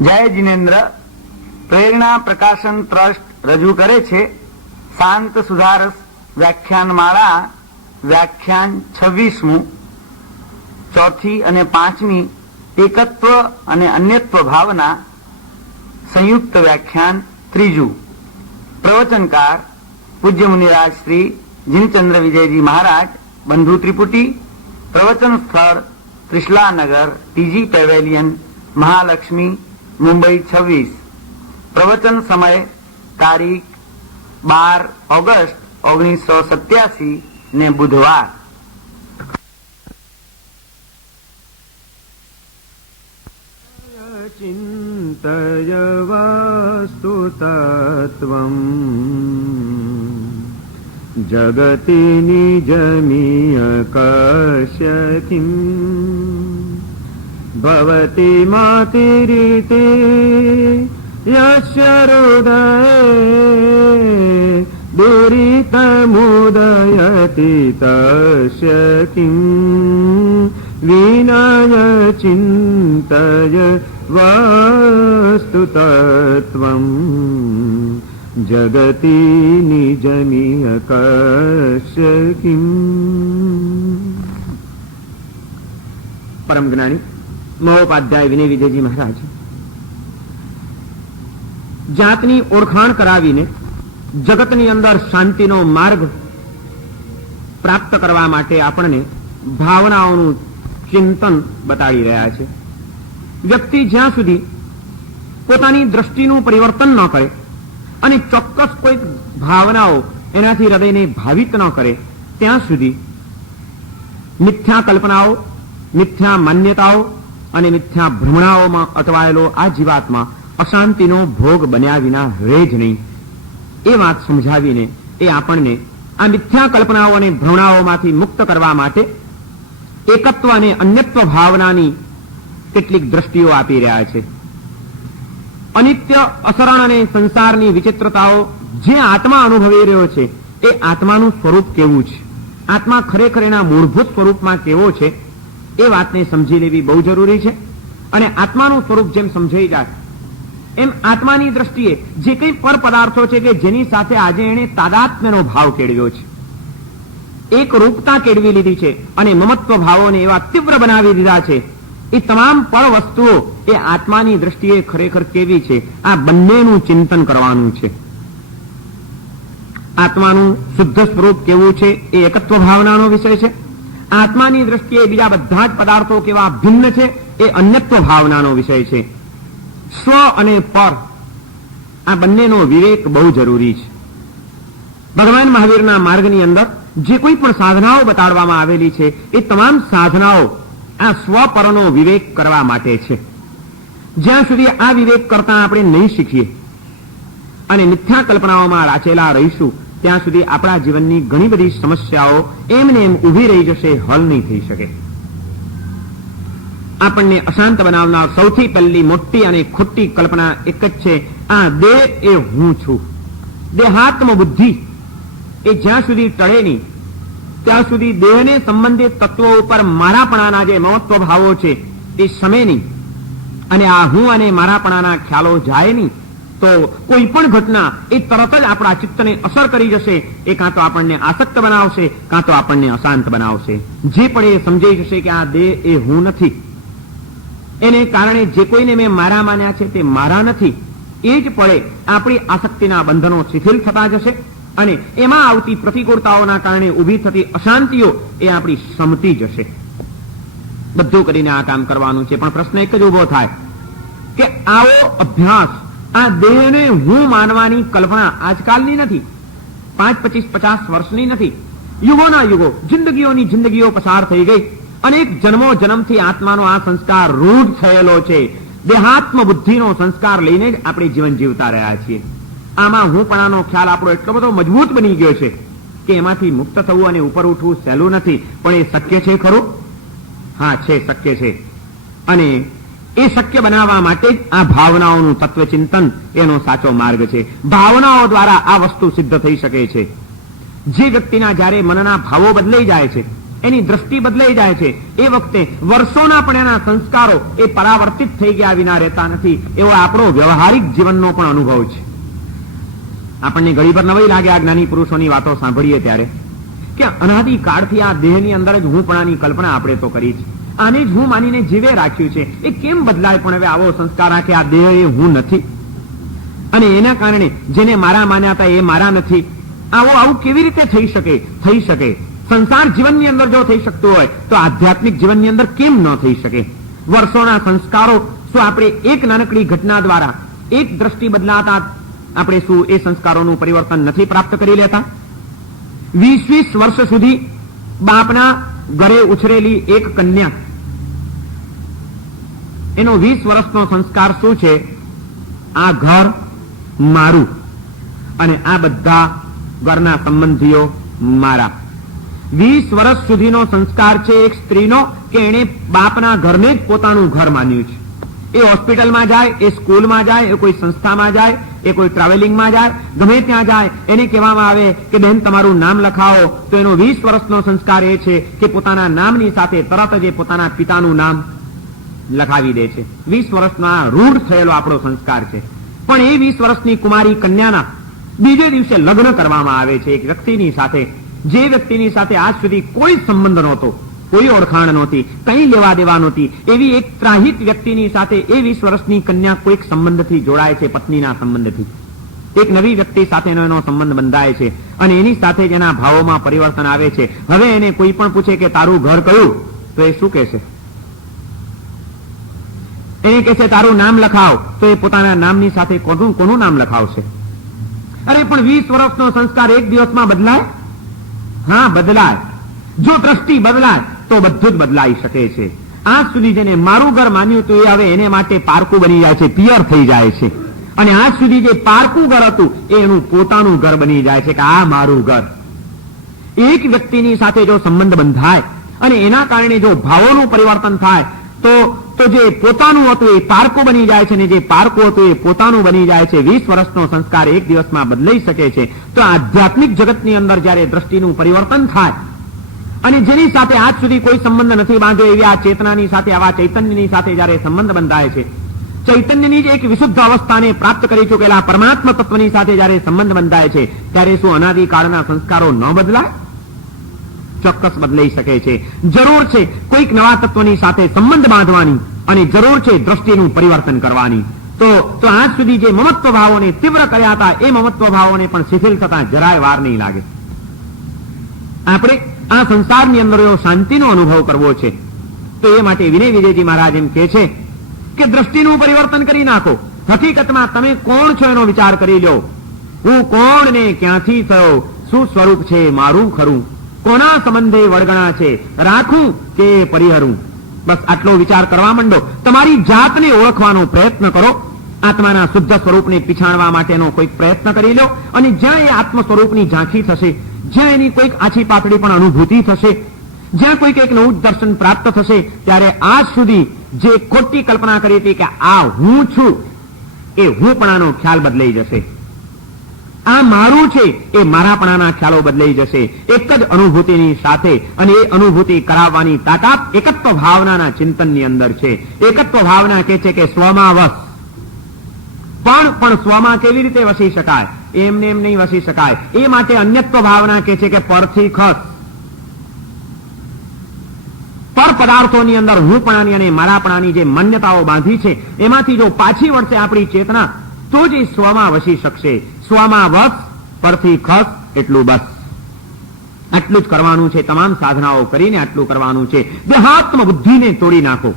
જય જિનેન્દ્ર. પ્રેરણા પ્રકાશન ટ્રસ્ટ રજૂ કરે છે શાંત સુધારસ વ્યાખ્યાનમાળા વ્યાખ્યાન 26મું, ચોથી અને પાંચમી એકત્વ અને અન્યત્વ ભાવના સંયુક્ત વ્યાખ્યાન ત્રીજું. પ્રવચનકાર પૂજ્ય મુનિરાજ શ્રી જીનચંદ્ર વિજયજી મહારાજ, બંધુ ત્રિપુટી. પ્રવચન સ્થળ ત્રિશલાનગર, ટીજી પેવેલિયન, મહાલક્ષ્મી, મુંબઈ 26. પ્રવચન સમય તારીખ 12 ઓગસ્ટ 1987 ને બુધવાર. ચિંતય વાસ્તુ તત્વં જગતિ નિજમીય કશ્યતિમ ભવતી માતિરીતે યસ્ય હૃદયે દુરિતમુદયતિ તસ્ય કિં વિનય ચિંતય વાસ્તુ તત્વં જગતિ નિજમીય કશ્ય કિં. પરમ જ્ઞાની મહોપાધ્યાય વિનય વિજયજી મહારાજ જાતની ઓળખાણ કરાવીને જગતની અંદર શાંતિનો માર્ગ પ્રાપ્ત કરવા માટે આપણને ભાવનાઓનું ચિંતન બતાડી રહ્યા છે. વ્યક્તિ જ્યાં સુધી પોતાની દ્રષ્ટિનું પરિવર્તન ન કરે અને ચોક્કસ કોઈ ભાવનાઓ એનાથી હૃદયને ભાવિત ન કરે ત્યાં સુધી મિથ્યા કલ્પનાઓ, મિથ્યા માન્યતાઓ અને મિથ્યા ભ્રમણાઓમાં અટવાયેલો આ જીવાત્મા અશાંતિનો ભોગ બન્યા વિના રહે જ નહીં. એ વાત સમજાવીને એ આપણને આ મિથ્યા કલ્પનાઓ અને ભ્રમણાઓમાંથી મુક્ત કરવા માટે એકત્વ અને અન્યત્વ ભાવનાની કેટલીક દ્રષ્ટિઓ આપી રહ્યા છે. અનિત્ય, અસરણ અને સંસારની વિચિત્રતાઓ જે આત્મા અનુભવી રહ્યો છે એ આત્માનું સ્વરૂપ કેવું છે, આત્મા ખરેખર એના મૂળભૂત સ્વરૂપમાં કેવો છે એ વાતને સમજી લેવી બહુ જરૂરી છે. અને આત્માનું સ્વરૂપ જેમ સમજાઈ જાય એમ આત્માની દ્રષ્ટિએ જે કંઈ પર પદાર્થો છે કે જેની સાથે આજે એણે તાદાત્મ્યનો ભાવ કેળવ્યો છે, એક રૂપતા કેળવી લીધી છે અને મમત્વ ભાવોને એવા તીવ્ર બનાવી દીધા છે, એ તમામ પર વસ્તુઓ એ આત્માની દ્રષ્ટિએ ખરેખર કેવી છે આ બંનેનું ચિંતન કરવાનું છે. આત્માનું શુદ્ધ સ્વરૂપ કેવું છે એ એકત્વ ભાવનાનો વિષય છે. આત્માની દ્રષ્ટિએ બીજા બધા જ પદાર્થો કેવા ભિન્ન છે એ અન્યત્વ ભાવનાનો વિષય છે. સ્વ અને પર આ બંનેનો વિવેક બહુ જરૂરી છે. ભગવાન મહાવીરના માર્ગની અંદર જે કોઈ પણ સાધનાઓ બતાડવામાં આવેલી છે એ તમામ સાધનાઓ આ સ્વપરનો વિવેક કરવા માટે છે. જ્યાં સુધી આ વિવેક કરતા આપણે નહીં શીખીએ અને મિથ્યા કલ્પનાઓમાં રાચેલા રહીશું ત્યાં સુધી આપણા જીવનની ઘણી બધી સમસ્યાઓ એમને એમ ઊભી રહી જશે, હલ નહીં થઈ શકે. આપણને અશાંત બનાવનાર સૌથી પહેલી મોટી અને ખોટી કલ્પના એક જ છે, આ દેહ એ હું છું. દેહાત્મ બુદ્ધિ એ જ્યાં સુધી ટળે નહીં ત્યાં સુધી દેહને સંબંધિત તત્વો ઉપર મારાપણાના જે મમત્વ ભાવો છે એ શમે નહીં અને આ હું અને મારાપણાના ખ્યાલો જાય નહીં તો કોઈ પણ ઘટના એ તરત જ આપણા ચિત્તને અસર કરી જશે. એ કાં તો આપણને આસક્ત બનાવશે, કાં તો આપણને અશાંત બનાવશે. જે પણ એ સમજાઈ જશે કે આ દેહ એ હું નથી, એને કારણે જે કોઈને મેં મારા માન્યા છે તે મારા નથી, એ જ પડે આપણી આસક્તિના બંધનો શિથિલ થતા જશે અને એમાં આવતી પ્રતિકૂળતાઓના કારણે ઊભી થતી અશાંતિઓ એ આપણી શમતી જશે. બધું કરીને આ કામ કરવાનું છે. પણ પ્રશ્ન એક જ ઉભો થાય કે આવો અભ્યાસ, આ દેહને હું માનવાની કલ્પના આજકાલની નથી, 5, 25, 50 વર્ષની નથી, યુગોના યુગો, જિંદગીઓની જિંદગીઓ પસાર થઈ ગઈ. અનેક જન્મો જન્મથી આત્માનો આ સંસ્કાર રૂઢ થયેલો છે. દેહાત્મ બુદ્ધિનો સંસ્કાર લઈને જ આપણે જીવન જીવતા રહ્યા છીએ. આમાં હુંપણાનો ખ્યાલ આપણો એટલો બધો મજબૂત બની ગયો છે કે એમાંથી મુક્ત થવું અને ઉપર ઉઠવું સહેલું નથી. પણ એ શક્ય છે ખરું? હા છે, શક્ય છે. અને એ શક્ય બનાવવા માટે જ આ ભાવનાઓનું તત્વચિંતન એનો સાચો માર્ગ છે. ભાવનાઓ દ્વારા આ વસ્તુ સિદ્ધ થઈ શકે છે. જે વ્યક્તિના જ્યારે મનના ભાવો બદલાઈ જાય છે એની દ્રષ્ટિ બદલાઈ જાય છે. એ વખતે વર્ષોના પણ એના સંસ્કારો એ પરાવર્તિત થઈ ગયા વિના રહેતા નથી. એવો આપણો વ્યવહારિક જીવનનો પણ અનુભવ છે. આપણને ઘણીવાર નવાઈ લાગે આ જ્ઞાની પુરુષોની વાતો સાંભળીએ ત્યારે કે અનાદિ કાળથી આ દેહની અંદર જ હુંપણાની કલ્પના આપણે તો કરી છે. આને જ હું માનીને જીવે રાખ્યું છે. એ કેમ બદલાય પણ હવે આવો સંસ્કાર રાખે આ દેહ એ હું નથી અને એના કારણે જેને મારા માન્યા હતા એ મારા નથી. આવું કેવી રીતે થઈ શકે? સંસાર જીવનની અંદર જો થઈ શકતું હોય તો આધ્યાત્મિક જીવનની અંદર કેમ ન થઈ શકે? વર્ષોના સંસ્કારો શું આપણે એક નાનકડી ઘટના દ્વારા એક દ્રષ્ટિ બદલાતા આપણે શું એ સંસ્કારોનું પરિવર્તન નથી પ્રાપ્ત કરી લેતા? 20 વર્ષ સુધી બાપના ઘરે ઉછરેલી એક કન્યા, એનો 20 વર્ષનો સંસ્કાર શું છે? આ ઘર મારું અને આ બધા ઘરના સંબંધીઓ મારા. 20 વર્ષ સુધીનો સંસ્કાર છે એક સ્ત્રીનો કે એણે બાપના ઘરને જ પોતાનું ઘર માન્યું છે. એ હોસ્પિટલમાં જાય, એ સ્કૂલમાં જાય, એ કોઈ સંસ્થામાં જાય, એ કોઈ ટ્રાવેલિંગમાં જાય, ગમે ત્યાં જાય એને કહેવામાં આવે કે બેન તમારું નામ લખાવો, તો એનો 20 વર્ષનો સંસ્કાર એ છે કે પોતાના નામની સાથે તરત જ એ પોતાના પિતાનું નામ લખાવી દે છે. 20 વર્ષના રૂઢ થયેલો આપણો સંસ્કાર છે. પણ એ 20 વર્ષની કુમારી કન્યાના બીજે દિવસે લગ્ન કરવામાં આવે છે એક વ્યક્તિની સાથે, જે વ્યક્તિની સાથે આજ સુધી કોઈ સંબંધ નહોતો, કોઈ ઓળખાણ નહોતી, કંઈ લેવા દેવા નહોતી. એવી એક ત્રાહિત વ્યક્તિની સાથે એ 20 વર્ષની કન્યા કોઈક સંબંધથી જોડાય છે, પત્નીના સંબંધથી. એક નવી વ્યક્તિ સાથેનો એનો સંબંધ બંધાય છે અને એની સાથે જ એના ભાવોમાં પરિવર્તન આવે છે. હવે એને કોઈ પણ પૂછે કે તારું ઘર કયું, તો એ શું કહેશે? એને કહેશે તારું નામ લખાવ, તો એ પોતાના નામની સાથે કોનું નામ લખાવશે? અરે પણ 20 વર્ષનો સંસ્કાર એક દિવસમાં બદલાય? હા, બદલાય. જો દ્રષ્ટિ બદલાય તો બધું જ બદલાઈ શકે છે. આજ સુધી જેને મારું ઘર માન્યું હતું એ હવે એને માટે પારકું બની જાય છે, પિયર થઈ જાય છે. અને આજ સુધી જે પારકું ઘર હતું એ એનું પોતાનું ઘર બની જાય છે કે આ મારું ઘર. એક વ્યક્તિની સાથે જો સંબંધ બંધાય અને એના કારણે જો ભાવોનું પરિવર્તન થાય તો જે પોતાનું હતું એ પારકું બની જાય છે ને જે પારકું હતું એ પોતાનું બની જાય છે. 20 વર્ષનો સંસ્કાર એક દિવસમાં બદલાઈ શકે છે. તો આધ્યાત્મિક જગતની અંદર જ્યારે દ્રષ્ટિનું પરિવર્તન થાય અને જેની સાથે આજ સુધી કોઈ સંબંધ નથી બાંધ્યો એવી આ ચેતનાની સાથે, આવા ચૈતન્યની સાથે જ્યારે સંબંધ બંધાય છે, ચૈતન્યની જ એક વિશુદ્ધ અવસ્થાને પ્રાપ્ત કરી ચૂકેલા પરમાત્મા તત્વની સાથે જ્યારે સંબંધ બંધાય છે ત્યારે શું અનાદિકાળના સંસ્કારો ન બદલાય? ચોક્કસ બદલાઈ શકે છે. જરૂર છે કોઈક નવા તત્વની સાથે સંબંધ બાંધવાની અને જરૂર છે દ્રષ્ટિનું પરિવર્તન કરવાની. તો આજ સુધી જે મમત્વ ભાવોને તીવ્ર કર્યા હતા એ મમત્વ ભાવોને પણ શિથિલ થતા જરાય વાર નહીં લાગે. આપણે આ સંસારની અંદર એવો શાંતિનો અનુભવ કરવો છે. તો એ માટે વિનય વિજયજી મહારાજ એમ કહે છે કે દ્રષ્ટિનું પરિવર્તન કરી નાખો. હકીકતમાં તમે કોણ છો એનો વિચાર કરી લો. હું કોણ ને ક્યાંથી થયો, શું સ્વરૂપ છે મારું ખરું, કોના સંબંધે વળગણા છે, રાખું કે પરિહરું. બસ આટલો વિચાર કરવા માંડો. તમારી જાતને ઓળખવાનો પ્રયત્ન કરો. આત્માના શુદ્ધ સ્વરૂપને પીછાણવા માટેનો કોઈક પ્રયત્ન કરી લો અને જ્યાં એ આત્મ સ્વરૂપની ઝાંખી થશે, જ્યાં એની કોઈક આછી પાતળી પણ અનુભૂતિ થશે, જ્યાં કોઈક એક નવું દર્શન પ્રાપ્ત થશે, ત્યારે આજ સુધી જે ખોટી કલ્પના કરી હતી કે આ હું છું એ હુંપણાનો ખ્યાલ બદલાઈ જશે. આ મારું છે એ મારાપણાના ખ્યાલો બદલાઈ જશે એક જ અનુભૂતિની સાથે. અને એ અનુભૂતિ કરાવવાની તાકાત એકત્વ ભાવનાના ચિંતનની અંદર છે. એકત્વ ભાવના કહે છે કે સ્વમાં વસ, પણ સ્વમાં કેવી રીતે વસી શકાય? એમને એમ નહીં વસી શકાય. એ માટે અન્યત્વ ભાવના કહે છે કે પરથી ખસ. પર પદાર્થોની અંદર હુંપણાની અને મારાપણાની જે માન્યતાઓ બાંધી છે એમાંથી જો પાછી વળશે આપણી ચેતના તો જ એ સ્વમાં વસી શકશે. સ્વમાં વસ, પરથી ખસ, એટલું બસ. આટલું જ કરવાનું છે. તમામ સાધનાઓ કરીને આટલું કરવાનું છે. દેહાત્મ બુદ્ધિને તોડી નાખો.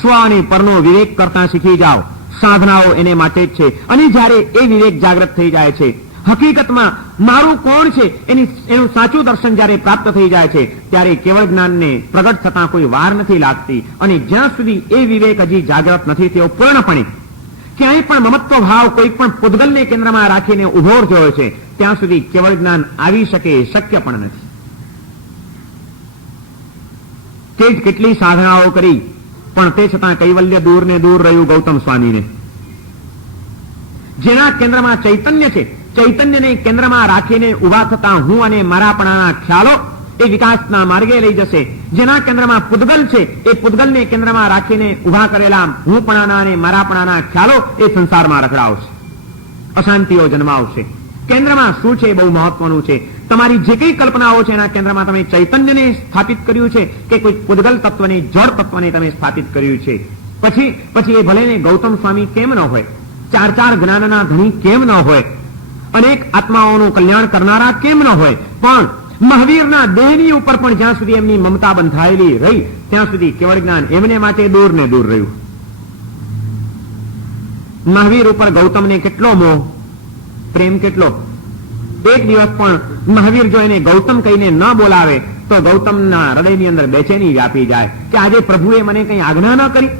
સ્વ અને પરનો વિવેક કરતા શીખી જાઓ. સાધનાઓ એને માટે જ છે. અને જ્યારે એ વિવેક જાગૃત થઈ જાય છે, હકીકતમાં મારું કોણ છે એનું સાચું દર્શન જ્યારે પ્રાપ્ત થઈ જાય છે ત્યારે કેવળ જ્ઞાનને પ્રગટ થતા કોઈ વાર નથી લાગતી. અને જ્યાં સુધી એ વિવેક હજી જાગૃત નથી થયો પૂર્ણપણે, ક્યાંય પણ મમત્વ ભાવ કોઈ પણ પૂતગલને કેન્દ્રમાં રાખીને ઉભો રહ્યો છે, ત્યાં સુધી કેવળ જ્ઞાન આવી શકે એ શક્ય પણ નથી. કેટલી સાધનાઓ કરી પણ તે છતાં કૈવલ્ય દૂર ને દૂર રહ્યું ગૌતમ સ્વામીને. જેના કેન્દ્રમાં ચૈતન્ય છે, ચૈતન્યને કેન્દ્રમાં રાખીને ઉભા થતા હું અને મારાપણાના ખ્યાલો એ વિકાસના માર્ગે લઈ જશે. જેના કેન્દ્રમાં પૂતગલ છે એ પૂતગલને કેન્દ્રમાં રાખીને ઉભા કરેલા હુંપણાના અને મારાપણાના ખ્યાલો એ સંસારમાં રખડાવશે, અશાંતિઓ જન્માવશે. કેન્દ્રમાં શું છે એ બહુ મહત્વનું છે. તમારી જે કઈ કલ્પનાઓ છે એના કેન્દ્રમાં તમે ચૈતન્યને સ્થાપિત કર્યું છે કે કોઈ પૂતગલ તત્વને, જળ તત્વને તમે સ્થાપિત કર્યું છે. પછી એ ભલે ને ગૌતમ સ્વામી કેમ ન હોય, ચાર જ્ઞાનના ધણી કેમ ન હોય, અનેક આત્માઓનું કલ્યાણ કરનારા કેમ ન હોય, પણ મહાવીરના દેહની ઉપર પણ જ્યાં સુધી એમની મમતા બંધાયેલી રહી ત્યાં સુધી કેવળ જ્ઞાન એમને માટે દૂર ને દૂર રહ્યું. મહાવીર ઉપર ગૌતમને કેટલો મોહ, પ્રેમ કેટલો. એક દિવસ પણ મહાવીર જો એને ગૌતમ કહીને ન બોલાવે તો ગૌતમના હૃદયની અંદર બેચેની વ્યાપી જાય કે આજે પ્રભુએ મને કઈ આજ્ઞા ન કરી,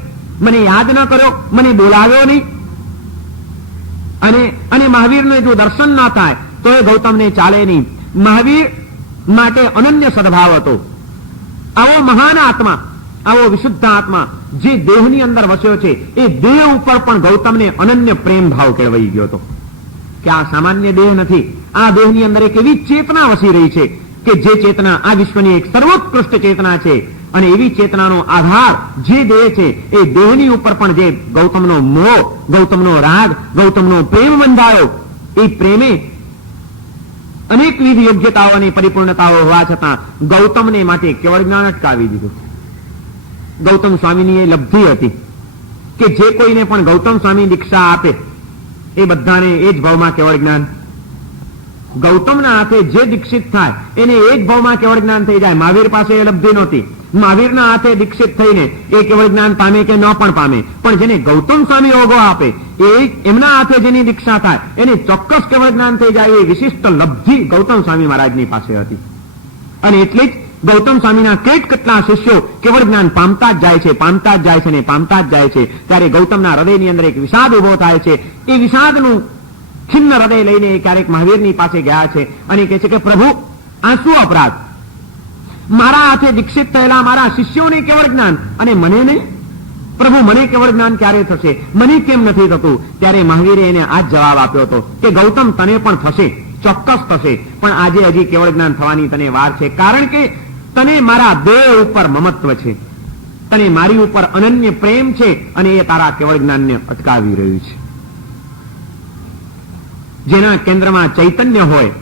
મને યાદ ન કર્યો, મને બોલાવ્યો નહીં. અને મહાવીરને જો દર્શન ન થાય તો એ ગૌતમને ચાલે નહીં. મહાવીર માટે અનન્ય સદભાવ હતો. આવો મહાન આત્મા, આવો વિશુદ્ધ આત્મા જે દેહની અંદર વસ્યો છે એ દેહ ઉપર પણ ગૌતમને અનન્ય પ્રેમ ભાવ કેળવાઈ ગયો હતો કે આ સામાન્ય દેહ નથી, આ દેહની અંદર એક એવી ચેતના વસી રહી છે કે જે ચેતના આ વિશ્વની એક સર્વોત્કૃષ્ટ ચેતના છે. અને એવી ચેતનાનો આધાર જે દેહ છે એ દેહની ઉપર પણ જે ગૌતમનો મોહ, ગૌતમનો રાગ, ગૌતમનો પ્રેમ બંધાયો, એ પ્રેમે અનેકવિધ યોગ્યતાઓ અને પરિપૂર્ણતાઓ હોવા છતાં ગૌતમને માટે કેવળ જ્ઞાન અટકાવી દીધું. ગૌતમ સ્વામીની એ લબ્ધિ હતી કે જે કોઈને પણ ગૌતમ સ્વામી દીક્ષા આપે એ બધાને એ જ ભાવમાં કેવળ જ્ઞાન. ગૌતમના હાથે જે દીક્ષિત થાય એને એ જ ભાવમાં કેવળ જ્ઞાન થઈ જાય. મહાવીર પાસે એ લબ્ધિ નહોતી. મહાવીરના હાથે દીક્ષિત થઈને એ કેવળ જ્ઞાન પામે કે ન પણ પામે, પણ જેને ગૌતમ સ્વામી ઓગો આપે એ એમના હાથે જેની દીક્ષા થાય એને ચોક્કસ કેવળ જ્ઞાન થઈ જાય. એ વિશિષ્ટ લબ્ધિ ગૌતમ સ્વામી મહારાજની પાસે હતી. અને એટલે જ ગૌતમ સ્વામીના કેટલા શિષ્યો કેવળ જ્ઞાન પામતા જ જાય છે, પામતા જ જાય છે ને પામતા જ જાય છે. ત્યારે ગૌતમના હૃદયની અંદર એક વિષાદ ઉભો થાય છે. એ વિષાદનું ખિન્ન હૃદય લઈને એ ક્યારેક મહાવીરની પાસે ગયા છે અને કહે છે કે પ્રભુ, આ શું અપરાધ? મારા હાથે દીક્ષિત થયેલા મારા શિષ્યોને કેવળ જ્ઞાન અને મને નહીં. પ્રભુ, મને કેવળ જ્ઞાન ક્યારે થશે? મને કેમ નથી થતું? ત્યારે મહાવીરે એને આ જ જવાબ આપ્યો હતો કે ગૌતમ, તને પણ થશે, ચોક્કસ થશે, પણ આજે હજી કેવળ જ્ઞાન થવાની તને વાર છે. કારણ કે તને મારા દેહ ઉપર મમત્વ છે, તને મારી ઉપર અનન્ય પ્રેમ છે અને એ તારા કેવળ જ્ઞાનને અટકાવી રહ્યું છે. જેના કેન્દ્રમાં ચૈતન્ય હોય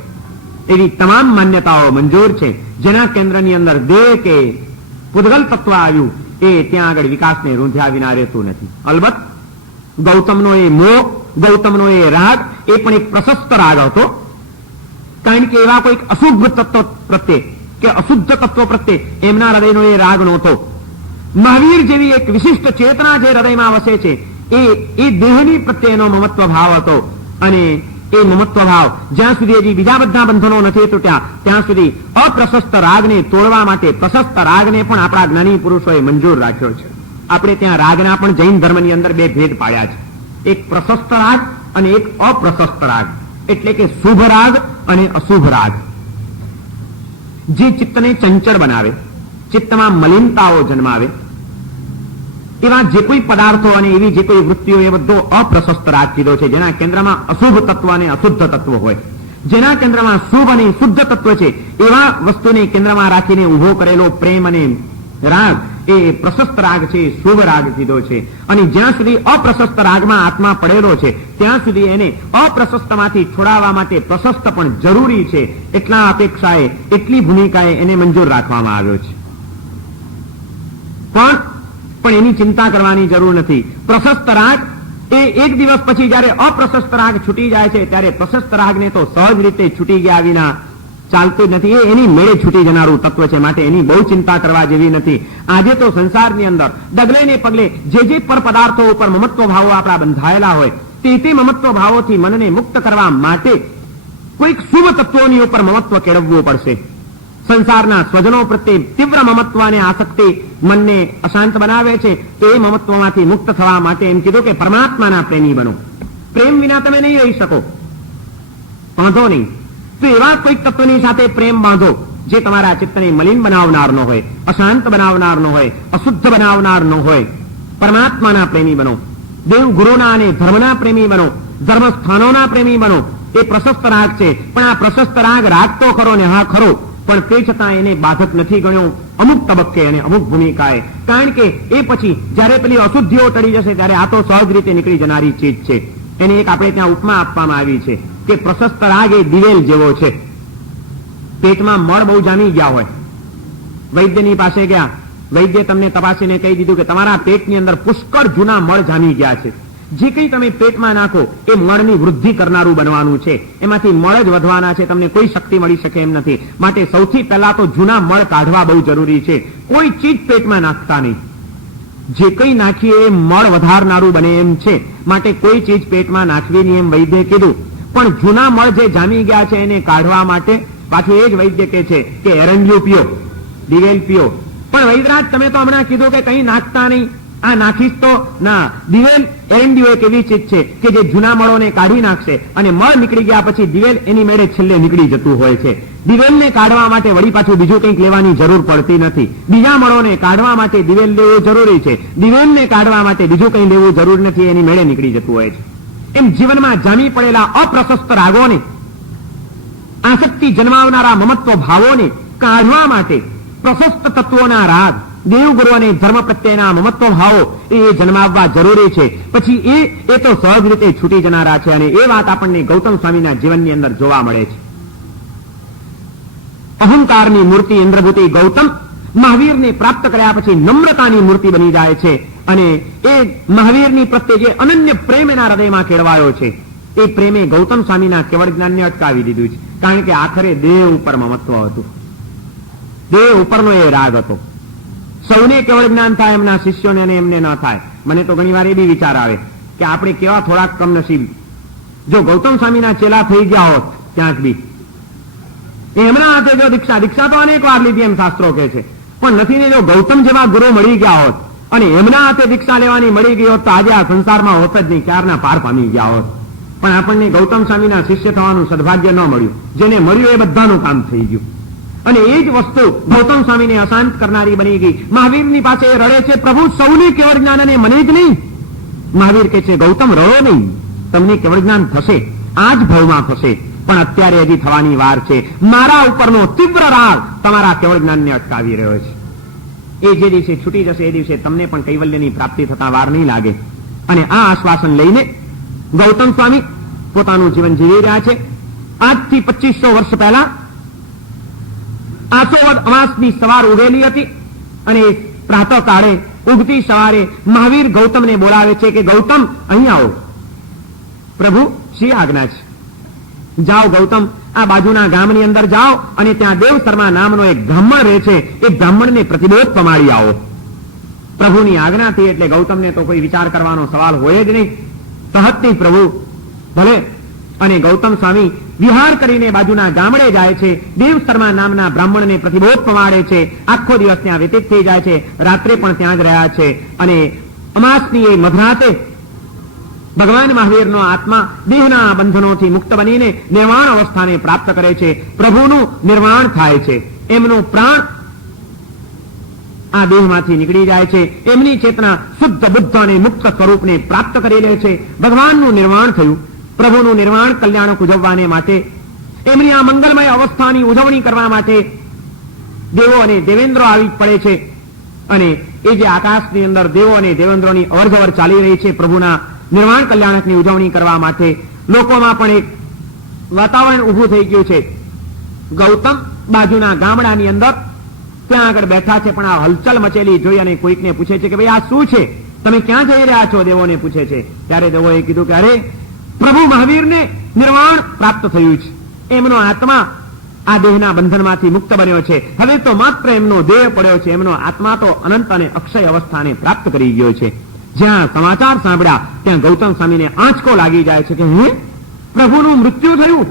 એવી તમામ માન્યતાઓ મંજૂર છે. જેના કેન્દ્રની અંદર દેહ કે પૂતગલ તત્વ આવ્યું એ ત્યાં આગળ વિકાસને રૂંધ્યા વિના રહેતું નથી. અલબત્ત ગૌતમનો એ મોહ, ગૌતમનો એ રાગ એ પણ એક પ્રશસ્ત રાગ હતો. કારણ કે એવા કોઈક અશુભ તત્વ પ્રત્યે કે અશુદ્ધ તત્વ પ્રત્યે એમના હૃદયનો એ રાગ નહોતો. મહાવીર જેવી એક વિશિષ્ટ ચેતના જે હૃદયમાં વસે છે એ દેહની પ્રત્યેનો મમત્વ ભાવ હતો. અને એ મમત્વ ભાવ જ્યાં સુધી હજી બીજા બધા બંધનો નથી તૂટ્યા ત્યાં સુધી અપ્રશસ્ત રાગને તોડવા માટે પ્રશસ્ત રાગને પણ આપણા જ્ઞાની પુરુષોએ મંજૂર રાખ્યો છે. આપણે ત્યાં રાગના પણ જૈન ધર્મની અંદર બે ભેદ પાડ્યા છે. એક પ્રશસ્ત રાગ અને એક અપ્રશસ્ત રાગ, એટલે કે શુભ રાગ અને અશુભ રાગ. જે ચિત્તને ચંચળ બનાવે, ચિત્તમાં મલિનતાઓ જન્માવે એવા જે કોઈ પદાર્થો અને એવી જે કોઈ વૃત્તિઓ એ બધો અપ્રશસ્ત રાગ કીધો છે. જેના કેન્દ્રમાં અશુભ તત્વ અને અશુદ્ધ તત્વ હોય, જેના કેન્દ્રમાં શુભ અને શુદ્ધ તત્વ છે એવા વસ્તુને કેન્દ્રમાં રાખીને ઉભો કરેલો પ્રેમ અને રાગ એ પ્રશસ્ત રાગ છે, શુભ રાગ કીધો છે. અને જ્યાં સુધી અપ્રશસ્ત રાગમાં આત્મા પડેલો છે ત્યાં સુધી એને અપ્રશસ્તમાંથી છોડાવવા માટે પ્રશસ્ત પણ જરૂરી છે. એટલા અપેક્ષાએ, એટલી ભૂમિકાએ એને મંજૂર રાખવામાં આવ્યો છે. પણ એની ચિંતા કરવાની જરૂર નથી. પ્રશસ્ત રાગ એ એક દિવસ પછી જયારે અપ્રશસ્ત રાગ છૂટી જાય છે ત્યારે પ્રશસ્ત રાગને તો સહજ રીતે છૂટી ગયા વિના ચાલતું જ નથી. એ એની મેળે છૂટી જનારું તત્વ છે, માટે એની બહુ ચિંતા કરવા જેવી નથી. આજે તો સંસારની અંદર ડગલે ને પગલે જે પર પદાર્થો ઉપર મમત્વ ભાવો આપણા બંધાયેલા હોય તે મમત્વ ભાવોથી મનને મુક્ત કરવા માટે કોઈક શુભ તત્વોની ઉપર મમત્વ કેળવવું પડશે. સંસારના સ્વજનો પ્રત્યે તીવ્ર મમત્વ અને આસક્તિ મનને અશાંત બનાવે છે. તો એ મમત્વમાંથી મુક્ત થવા માટે એમ કીધું કે પરમાત્માના પ્રેમી બનો. પ્રેમ વિના તમે નહીં રહી શકો, બાંધો નહીં. તો એવા કોઈક તત્વની સાથે પ્રેમ બાંધો જે તમારા ચિત્તને મલિન બનાવનાર ન હોય, અશાંત બનાવનાર ન હોય, અશુદ્ધ બનાવનાર ન હોય. પરમાત્માના પ્રેમી બનો, દેવ ગુરુના અને ધર્મના પ્રેમી બનો, ધર્મ સ્થાનોના પ્રેમી બનો. એ પ્રશસ્ત રાગ છે, પણ આ પ્રશસ્ત રાગ તો ખરો ને હા ખરો, પણ તે છતાં એને બાધક નથી ગણ્યો અમુક તબક્કે અને અમુક ભૂમિકાએ. કારણ કે એ પછી જ્યારે પેલી અશુદ્ધિઓ ટળી જશે ત્યારે આ તો સહજ રીતે નીકળી જનારી ચીજ છે. એની એક આપણે ત્યાં ઉપમા આપવામાં આવી છે કે પ્રશસ્ત રાગ એ દિવેલ જેવો છે. પેટમાં મળ બહુ જામી ગયા હોય, વૈદ્યની પાસે ગયા, વૈદ્ય તમને તપાસીને કહી દીધું કે તમારા પેટની અંદર પુષ્કળ જૂના મળ જામી ગયા છે. જે કંઈ તમે પેટમાં નાખો એ મળની વૃદ્ધિ કરનારું બનવાનું છે, એમાંથી મળ જ વધવાના છે, તમને કોઈ શક્તિ મળી શકે એમ નથી. માટે સૌથી પહેલા તો જૂના મળ કાઢવા બહુ જરૂરી છે. કોઈ ચીજ પેટમાં નાખતા નહીં, જે કંઈ નાખીએ એ મળ વધારનારું બને એમ છે. માટે કોઈ ચીજ પેટમાં નાખવી નહીં એમ વૈદ્યે કીધું. પણ જૂના મળ જે જામી ગયા છે એને કાઢવા માટે પાછું એ જ વૈદ્ય કહે છે કે એરંડિયું પીઓ, દિવેલ પીઓ. પણ વૈદરાજ તમે તો હમણાં કીધું કે કંઈ નાખતા નહીં, આ નાખીશ તો ના. દિવેલ એરંડિયું એક એવી ચીજ છે કે જે જૂના મળોને કાઢી નાખશે અને મળ નીકળી ગયા પછી દિવેલ એની મેળે છેલ્લે નીકળી જતું હોય છે. દિવેલને કાઢવા માટે વળી પાછું બીજું કંઈક લેવાની જરૂર પડતી નથી. બીજા મળોને કાઢવા માટે દિવેલ લેવું જરૂરી છે, દિવેલને કાઢવા માટે બીજું કંઈ લેવું જરૂર નથી, એની મેળે નીકળી જતું હોય છે. એમ જીવનમાં જામી પડેલા અપ્રશસ્ત રાગોને, આસક્તિ જન્માવનારા મમત્વ ભાવોને કાઢવા માટે પ્રશસ્ત તત્વોના રાગ, દેવગુરુ અને ધર્મ પ્રત્યેના મમત્વ ભાવો એ જન્માવવા જરૂરી છે. પછી એ તો સહજ રીતે છૂટી જનારા છે. અને એ વાત આપણને ગૌતમ સ્વામીના જીવનની અંદર જોવા મળે છે. અહંકારની મૂર્તિ ઇન્દ્રભૂતિ ગૌતમ મહાવીરને પ્રાપ્ત કર્યા પછી નમ્રતાની મૂર્તિ બની જાય છે. અને એ મહાવીરની પ્રત્યે જે અનન્ય પ્રેમ એના હૃદયમાં કેળવાયો છે, એ પ્રેમે ગૌતમ સ્વામીના કેવળ જ્ઞાનને અટકાવી દીધું છે. કારણ કે આખરે દેહ ઉપર મમત્વ હતું, દેહ ઉપરનો એ રાગ હતો. સૌને કેવળ જ્ઞાન થાય, એમના શિષ્યોને અને એમને ન થાય. મને તો ઘણી વાર એ બી વિચાર આવે કે આપણે કેવા થોડાક કમનસીબ. જો ગૌતમ સ્વામીના ચેલા થઈ ગયા હોત ક્યાંક બી, એમના હાથે જો દીક્ષા તો અનેક વાર લીધી એમ શાસ્ત્રો કહે છે, પણ નથી ને જો ગૌતમ જેવા ગુરુ મળી ગયા હોત અને એમના હાથે દીક્ષા લેવાની મળી ગઈ હોત તો આજે આ સંસારમાં હોત જ નહીં, ક્યારના પાર પામી ગયા હોત. પણ આપણને ગૌતમ સ્વામીના શિષ્ય થવાનું સદભાગ્ય ન મળ્યું. જેને મળ્યું એ બધાનું કામ થઈ ગયું. અને એ જ વસ્તુ ગૌતમ સ્વામીને અશાંત કરનારી બની ગઈ. મહાવીરની પાસે રડે છે, પ્રભુ સૌને કેવળ જ્ઞાન અને મને જ નહીં. મહાવીર કહે છે, ગૌતમ રડો નહીં, તમને કેવળ જ્ઞાન થશે, આ જ ભવમાં થશે, પણ અત્યારે હજી થવાની વાર છે. મારા ઉપરનો તીવ્ર રાગ તમારા કેવળ જ્ઞાનને અટકાવી રહ્યો છે. એ જે દિવસે છૂટી જશે એ દિવસે તમને પણ કૈવલ્યની પ્રાપ્તિ થતા વાર નહીં લાગે. અને આ આશ્વાસન લઈને ગૌતમ સ્વામી પોતાનું જીવન જીવી રહ્યા છે. આજથી 2500 વર્ષ પહેલા આસોવદ અમાસની સવાર ઉગેલી હતી અને પ્રાતઃકાળે ઉગતી સવારે મહાવીર ગૌતમને બોલાવે છે કે ગૌતમ અહીં આવો, પ્રભુ શી આજ્ઞા છે? જાઓ ગૌતમ, આ બાજુના ગામની અંદર જાઓ અને ત્યાં દેવ શર્મા નામનો એક બ્રાહ્મણ રહે છે, એ બ્રાહ્મણને પ્રતિબોધ પમાડી આવો. પ્રભુની આજ્ઞાથી એટલે ગૌતમને તો કોઈ વિચાર કરવાનો સવાલ હોય જ નહીં. સહજથી પ્રભુ ભલે. અને ગૌતમ સ્વામી વિહાર કરીને બાજુના ગામડે જાય છે, દેવ શર્મા નામના બ્રાહ્મણને પ્રતિબોધ પમાડે છે. આખો દિવસ ત્યાં વ્યતીત થઈ જાય છે, રાત્રે પણ ત્યાં જ રહ્યા છે. અને અમાસની એ મધરાતે ભગવાન મહાવીરનો આત્મા દેહના બંધનોથી મુક્ત બનીને નિર્વાણ અવસ્થાને પ્રાપ્ત કરે છે. પ્રભુનું નિર્વાણ થાય છે, એમનું પ્રાણ આ દેહમાંથી નીકળી જાય છે. એમની ચેતના શુદ્ધ બુદ્ધ અને મુક્ત સ્વરૂપને પ્રાપ્ત કરી લે છે. ભગવાનનું નિર્વાણ થયું. પ્રભુનું નિર્વાણ કલ્યાણક ઉજવવાને માટે, એમની આ મંગલમય અવસ્થાની ઉજવણી કરવા માટે દેવો અને દેવેન્દ્રો આવી પડે છે. અને એ જે આકાશની અંદર દેવો અને દેવેન્દ્રોની અવરજવર ચાલી રહી છે પ્રભુના નિર્વાણ કલ્યાણકની ઉજવણી કરવા માટે, લોકોમાં પણ એક વાતાવરણ ઊભું થઈ ગયું છે. ગૌતમ બાજુના ગામડાની અંદર ત્યાં આગળ બેઠા છે, પણ આ હલચલ મચેલી જોઈ અને કોઈકને પૂછે છે કે ભાઈ આ શું છે, તમે ક્યાં જઈ રહ્યા છો? દેવોને પૂછે છે. ત્યારે દેવોએ કીધું કે અરે પ્રભુ મહાવીરને નિર્વાણ પ્રાપ્ત થયું છે, એમનો આત્મા આ દેહના બંધનમાંથી મુક્ત બન્યો છે. હવે તો માત્ર એમનો દેહ પડ્યો છે, એમનો આત્મા તો અનંત અને અક્ષય અવસ્થાને પ્રાપ્ત કરી ગયો છે. જ્યાં સમાચાર સાંભળ્યા ત્યાં ગૌતમ સ્વામીને આંચકો લાગી જાય છે કે હે, પ્રભુનું મૃત્યુ થયું,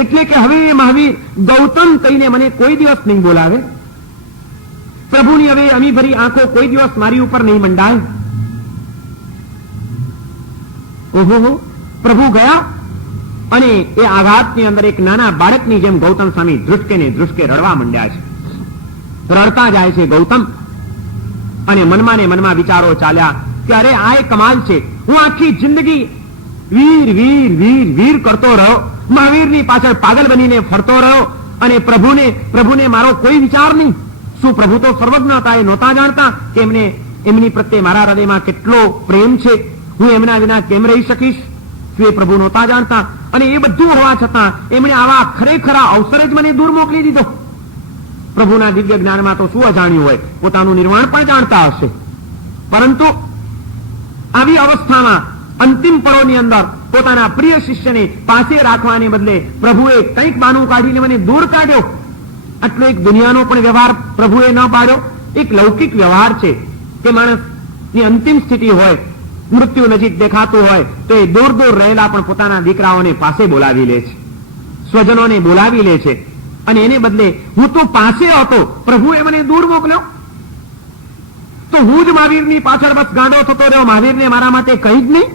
એટલે કે હવે એ મહાવીર ગૌતમ કહીને મને કોઈ દિવસ નહીં બોલાવે, પ્રભુની હવે અમી ભરી આંખો કોઈ દિવસ મારી ઉપર નહીં મંડાય. ઓહો, પ્રભુ ગયા. અને એ આઘાતની અંદર એક નાના બાળકની જેમ ગૌતમ સ્વામી ધ્રુસકે ને ધ્રુસકે રડવા માંડ્યા છે. રડતા જાય છે ગૌતમ. અને મનમાં ને મનમાં વિચારો ચાલ્યા કે અરે આ એક કમાલ છે, હું આખી જિંદગી વીર વીર વીર વીર કરતો રહ્યો, મહાવીરની પાછળ પાગલ બનીને ફરતો રહ્યો, અને પ્રભુને મારો કોઈ વિચાર નહીં. શું પ્રભુ તો સર્વજ્ઞ હતા? એ નહોતા જાણતા કે એમની પ્રત્યે મારા હૃદયમાં કેટલો પ્રેમ છે? હું એમના વિના કેમ રહી શકીશ? શું એ પ્રભુ નહોતા જાણતા? અને એ બધું હોવા છતાં એમણે આવા ખરેખરા અવસરે જ મને દૂર મોકલી દીધો. પ્રભુના દિવ્ય જ્ઞાનમાં તો શું અજાણ્યું હોય? પોતાનું નિર્વાણ પણ જાણતા હશે. પરંતુ આવી અવસ્થામાં અંતિમ પળોની અંદર પોતાના પ્રિય શિષ્યને પાસે રાખવાને બદલે પ્રભુએ કંઈક બાનું કાઢીને મને દૂર કાઢ્યો. આટલો એક દુનિયાનો પણ વ્યવહાર પ્રભુએ ન પાડ્યો. એક લૌકિક વ્યવહાર છે કે માણસની અંતિમ સ્થિતિ હોય, મૃત્યુ નજીક દેખાતું હોય તો એ દૂર દૂર રહેલા પણ પોતાના દીકરાઓને પાસે બોલાવી લે છે, સ્વજનોને બોલાવી લે છે. અને એને બદલે હું તો પાસે હતો, પ્રભુએ મને દૂર મોકલ્યો. તો હું જ મહાવીરની પાછળ બસ ગાંડો થતો રહ્યો, મહાવીરને મારા માટે કંઈ જ નહીં.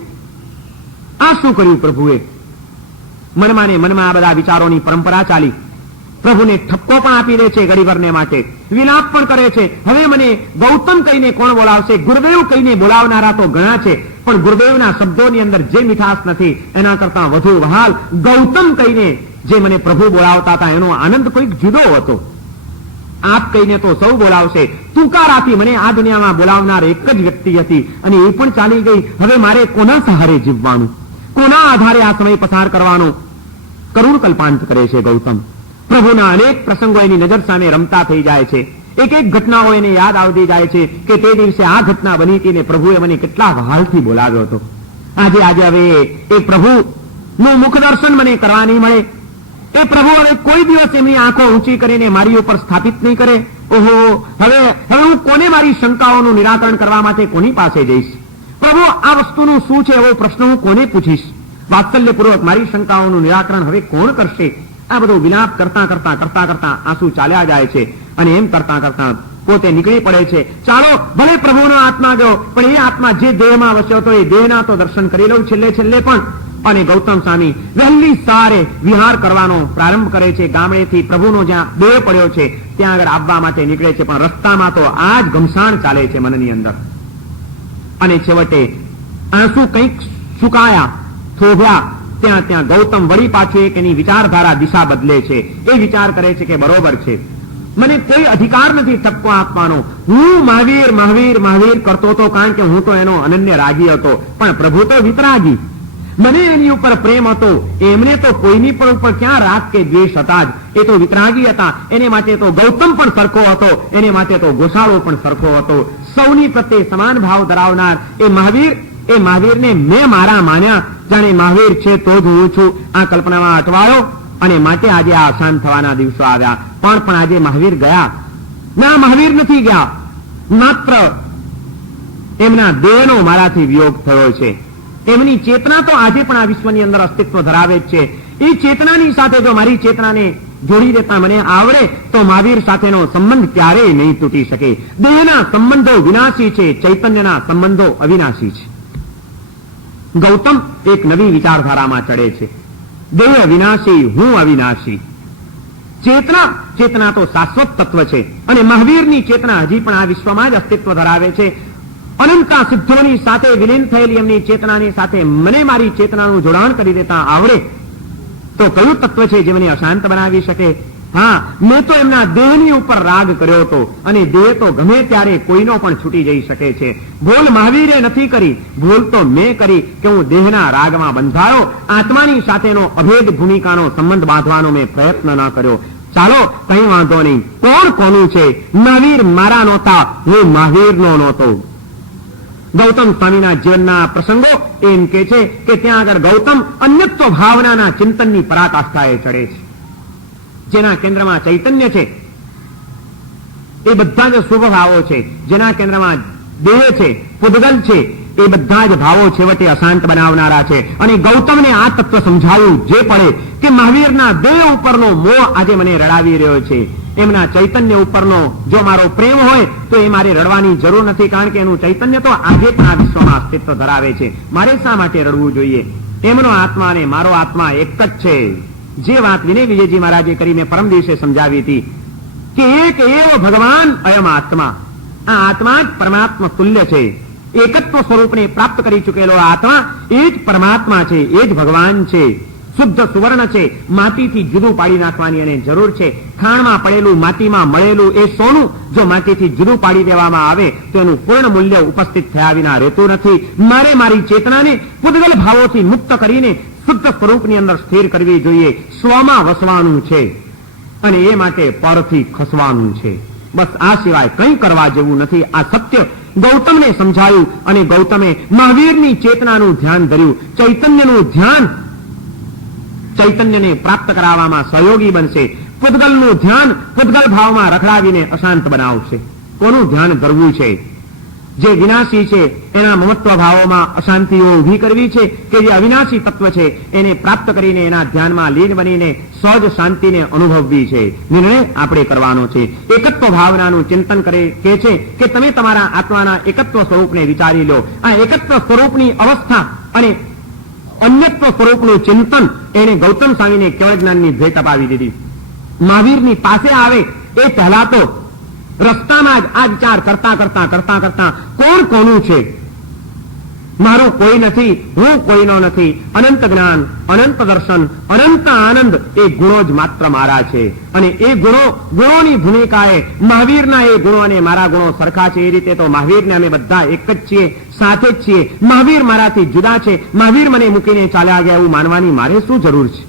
આ શું કર્યું પ્રભુએ? મનમાં ને મનમાં આ બધા વિચારોની પરંપરા ચાલી. પ્રભુને ઠપકો પણ આપી દે છે ઘડીભરને માટે, વિલાપ પણ કરે છે. હવે મને ગૌતમ કહીને કોણ બોલાવશે? ગુરુદેવ કહીને બોલાવનારા તો ઘણા છે, પણ ગુરુદેવના શબ્દોની અંદર જે મીઠાશ નથી એના કરતા વધુ વહાલ ગૌતમ કહીને જે મને પ્રભુ બોલાવતા હતા એનો આનંદ કોઈક જુદો હતો. આપ કહીને તો સૌ બોલાવશે, તુકારાથી મને આ દુનિયામાં બોલાવનાર એક જ વ્યક્તિ હતી અને એ પણ ચાલી ગઈ. હવે મારે કોના સહારે જીવવાનું? કોના આધારે આ સમય પસાર કરવાનો? કરુણ કલ્પાંત કરે છે ગૌતમ. પ્રભુના અનેક પ્રસંગો એની નજર સામે રમતા થઈ જાય છે. એક એક ઘટનાઓ એને યાદ આવતી જાય છે કે તે દિવસે આ ઘટના બની હતી ને પ્રભુએ મને કેટલા વહાલથી બોલાવ્યો હતો. આજે હવે એ પ્રભુનું મુખ દર્શન મને કરવા નહીં મળે. એ પ્રભુ હવે કોઈ દિવસ એમની આંખો ઊંચી કરીને મારી ઉપર સ્થાપિત નહીં કરે. ઓહો, હવે હું કોને મારી શંકાઓનું નિરાકરણ કરવા માટે કોની પાસે જઈશ? પ્રભુ, આ વસ્તુનું શું છે એવો પ્રશ્ન હું કોને પૂછીશ? વાત્સલ્યપૂર્વક મારી શંકાઓનું નિરાકરણ હવે કોણ કરશે? આ બધો વિલાપ કરતા આંસુ ચાલ્યા જાય છે અને એમ કરતા પોતે નીકળી પડે છે. ચાલો, ભલે પ્રભુનો આત્મા ગયો, પણ એ આત્મા જે દેહમાં વસ્યો હતો એ દેહના તો દર્શન કરી લઉં છેલ્લે પણ. અને ગૌતમ સ્વામી વહેલી સવારે વિહાર કરવાનો પ્રારંભ કરે છે. ગામડેથી પ્રભુનો જ્યાં દેહ પડ્યો છે ત્યાં આગળ આવવા માટે નીકળે છે, પણ રસ્તામાં તો આ જ ઘમસાણ ચાલે છે મનની અંદર. અને છેવટે આંસુ કંઈક સુકાયા, થોભ્યા, ત્યાં ગૌતમ વળી પાછું એક એની વિચારધારા દિશા બદલે છે. એ વિચાર કરે છે કે બરોબર છે, મને કોઈ અધિકાર નથી ઠપકો આપવાનો. હું મહાવીર કરતો હતો કારણ કે હું તો એનો અનન્ય રાગી હતો, પણ પ્રભુ તો વિતરાગી. મને એની ઉપર પ્રેમ હતો, એમને તો કોઈની પણ ઉપર ક્યાં રાગ કે દ્વેષ હતા જ. એ તો વિતરાગી હતા. એને માટે તો ગૌતમ પણ સરખો હતો, એને માટે તો ગોસાળો પણ સરખો હતો. સૌની પ્રત્યે સમાન ભાવ ધરાવનાર એ મહાવીરને મેં મારા માન્યા. જાણે મહાવીર છે તો જ હું છું, આ કલ્પનામાં અટવાયો અને માટે આજે આ અશાંત થવાના દિવસો આવ્યા. પણ આજે મહાવીર ગયા ના, મહાવીર નથી ગયા. માત્ર એમના દેહનો મારાથી વિયોગ થયો છે. એમની ચેતના તો આજે પણ આ વિશ્વની અંદર અસ્તિત્વ ધરાવે જ છે. એ ચેતનાની સાથે જો મારી ચેતનાને જોડી દેતા મને આવડે તો મહાવીર સાથેનો સંબંધ ક્યારેય નહીં તૂટી શકે. દેહના સંબંધો વિનાશી છે, ચૈતન્યના સંબંધો અવિનાશી છે. ગૌતમ એક નવી વિચારધારામાં ચડે છે. દેહ વિનાશી, હું અવિનાશી. ચેતના તો શાશ્વત તત્વ છે અને મહાવીરની ચેતના હજી પણ આ વિશ્વમાં જ અસ્તિત્વ ધરાવે છે. અનંતા સિદ્ધોની સાથે વિલીન થયેલી એમની ચેતનાની સાથે મને મારી ચેતનાનું જોડાણ કરી દેતા આવડે તો કયું તત્વ છે જે મને અશાંત બનાવી શકે? હા, મેં તો એમના દેહની ઉપર રાગ કર્યો હતો અને દેહ તો ગમે ત્યારે કોઈનો પણ છૂટી જઈ શકે છે. ભૂલ મહાવીરે નથી કરી, ભૂલ તો મેં કરી કે હું દેહના રાગમાં બંધાયો. આત્માની સાથેનો અભેદ ભૂમિકાનો સંબંધ બાંધવાનો મેં પ્રયત્ન ન કર્યો. ચાલો, કઈ વાંધો નહીં. કોણ કોનું છે? મહાવીર મારા નહોતા, હું મહાવીરનો નહોતો. ગૌતમ સ્વામીના જીવનના પ્રસંગો એમ કે છે કે ત્યાં આગળ ગૌતમ અન્યત્વ ભાવનાના ચિંતનની પરાકાષ્ઠાએ ચડે છે. જેના કેન્દ્રમાં ચૈતન્ય છે એ બધા જ શુભ ભાવો છે, જેના કેન્દ્રમાં દેહ છે, પુદ્ગલ છે, એ બધા જ ભાવો છેવટે અશાંત બનાવનારા છે. અને ગૌતમને આ તત્વ સમજાવ્યું જે પડે કે મહાવીરના દેહ ઉપરનો મોહ આજે મને રડાવી રહ્યો છે. એમના ચૈતન્ય ઉપરનો જો મારો પ્રેમ હોય તો એ મારે રડવાની જરૂર નથી, કારણ કે એનું ચૈતન્ય તો આજે પણ આ વિશ્વમાં અસ્તિત્વ ધરાવે છે. મારે શા માટે રડવું જોઈએ? એમનો આત્મા અને મારો આત્મા એક જ છે. જે વાત વિનય વિજયજી મહારાજે કરી મેં પરમ દિવસે સમજાવી હતી કે એક એવ ભગવાન અયમ આત્મા. આ આત્મા જ પરમાત્મા તુલ્ય છે. એકત્વ સ્વરૂપને પ્રાપ્ત કરી ચૂકેલો આત્મા એ જ પરમાત્મા છે, એ જ ભગવાન છે. શુદ્ધ સુવર્ણ છે, માટીથી જુદું પાડી નાખવાની એને જરૂર છે. ખાણમાં પડેલું, માટીમાં મળેલું એ સોનું જો માટીથી જુદું પાડી દેવામાં આવે તો એનું પૂર્ણ મૂલ્ય ઉપસ્થિત થયા વિના રહેતું નથી. મારે મારી ચેતનાને પૂતગલ ભાવોથી મુક્ત કરીને શુદ્ધ સ્વરૂપની અંદર સ્થિર કરવી જોઈએ. સ્વમાં વસવાનું છે અને એ માટે પરથી ખસવાનું છે. બસ આ સિવાય કંઈ કરવા જેવું નથી. આ સત્ય ગૌતમને સમજાયું અને ગૌતમે મહાવીરની ચેતનાનું ધ્યાન ધર્યું. ચૈતન્યનું ધ્યાન ચૈતન્યને પ્રાપ્ત કરાવવામાં સહયોગી બનશે. પૂતગલનું ધ્યાન પૂતગલ ભાવમાં રખડાવીને અશાંત બનાવશે. કોનું ધ્યાન ધરવું છે? જે વિનાશી છે એના મમત્વ ભાવોમાં અશાંતિઓ ઊભી કરવી છે કે જે અવિનાશી તત્વ છે એને પ્રાપ્ત કરીને એના ધ્યાનમાં લીન બનીને સહજ શાંતિને અનુભવવી છે. નિર્ણય આપણે કરવાનો છે. એકત્વ ભાવનાનું ચિંતન કરે કે છે કે તમે તમારા આત્માના એકત્વ સ્વરૂપને વિચારી લો. આ એકત્વ સ્વરૂપની અવસ્થા અને અન્યત્વ સ્વરૂપનું ચિંતન એને ગૌતમ સ્વામીને કેવળ જ્ઞાનની ભેટ અપાવી દીધી. મહાવીરની પાસે આવે એ પહેલા તો રસ્તામાં જ આ વિચાર કરતા કોણ કોનું છે? મારું કોઈ નથી, હું કોઈનો નથી. અનંત જ્ઞાન, અનંત દર્શન, અનંત આનંદ એ ગુણો જ માત્ર મારા છે. અને એ ગુણોની ભૂમિકાએ મહાવીરના એ ગુણો અને મારા ગુણો સરખા છે. એ રીતે તો મહાવીરને અમે બધા એક જ છીએ, સાથે જ છીએ. મહાવીર મારાથી જુદા છે, મહાવીર મને મૂકીને ચાલ્યા ગયા એવું માનવાની મારે શું જરૂર છે?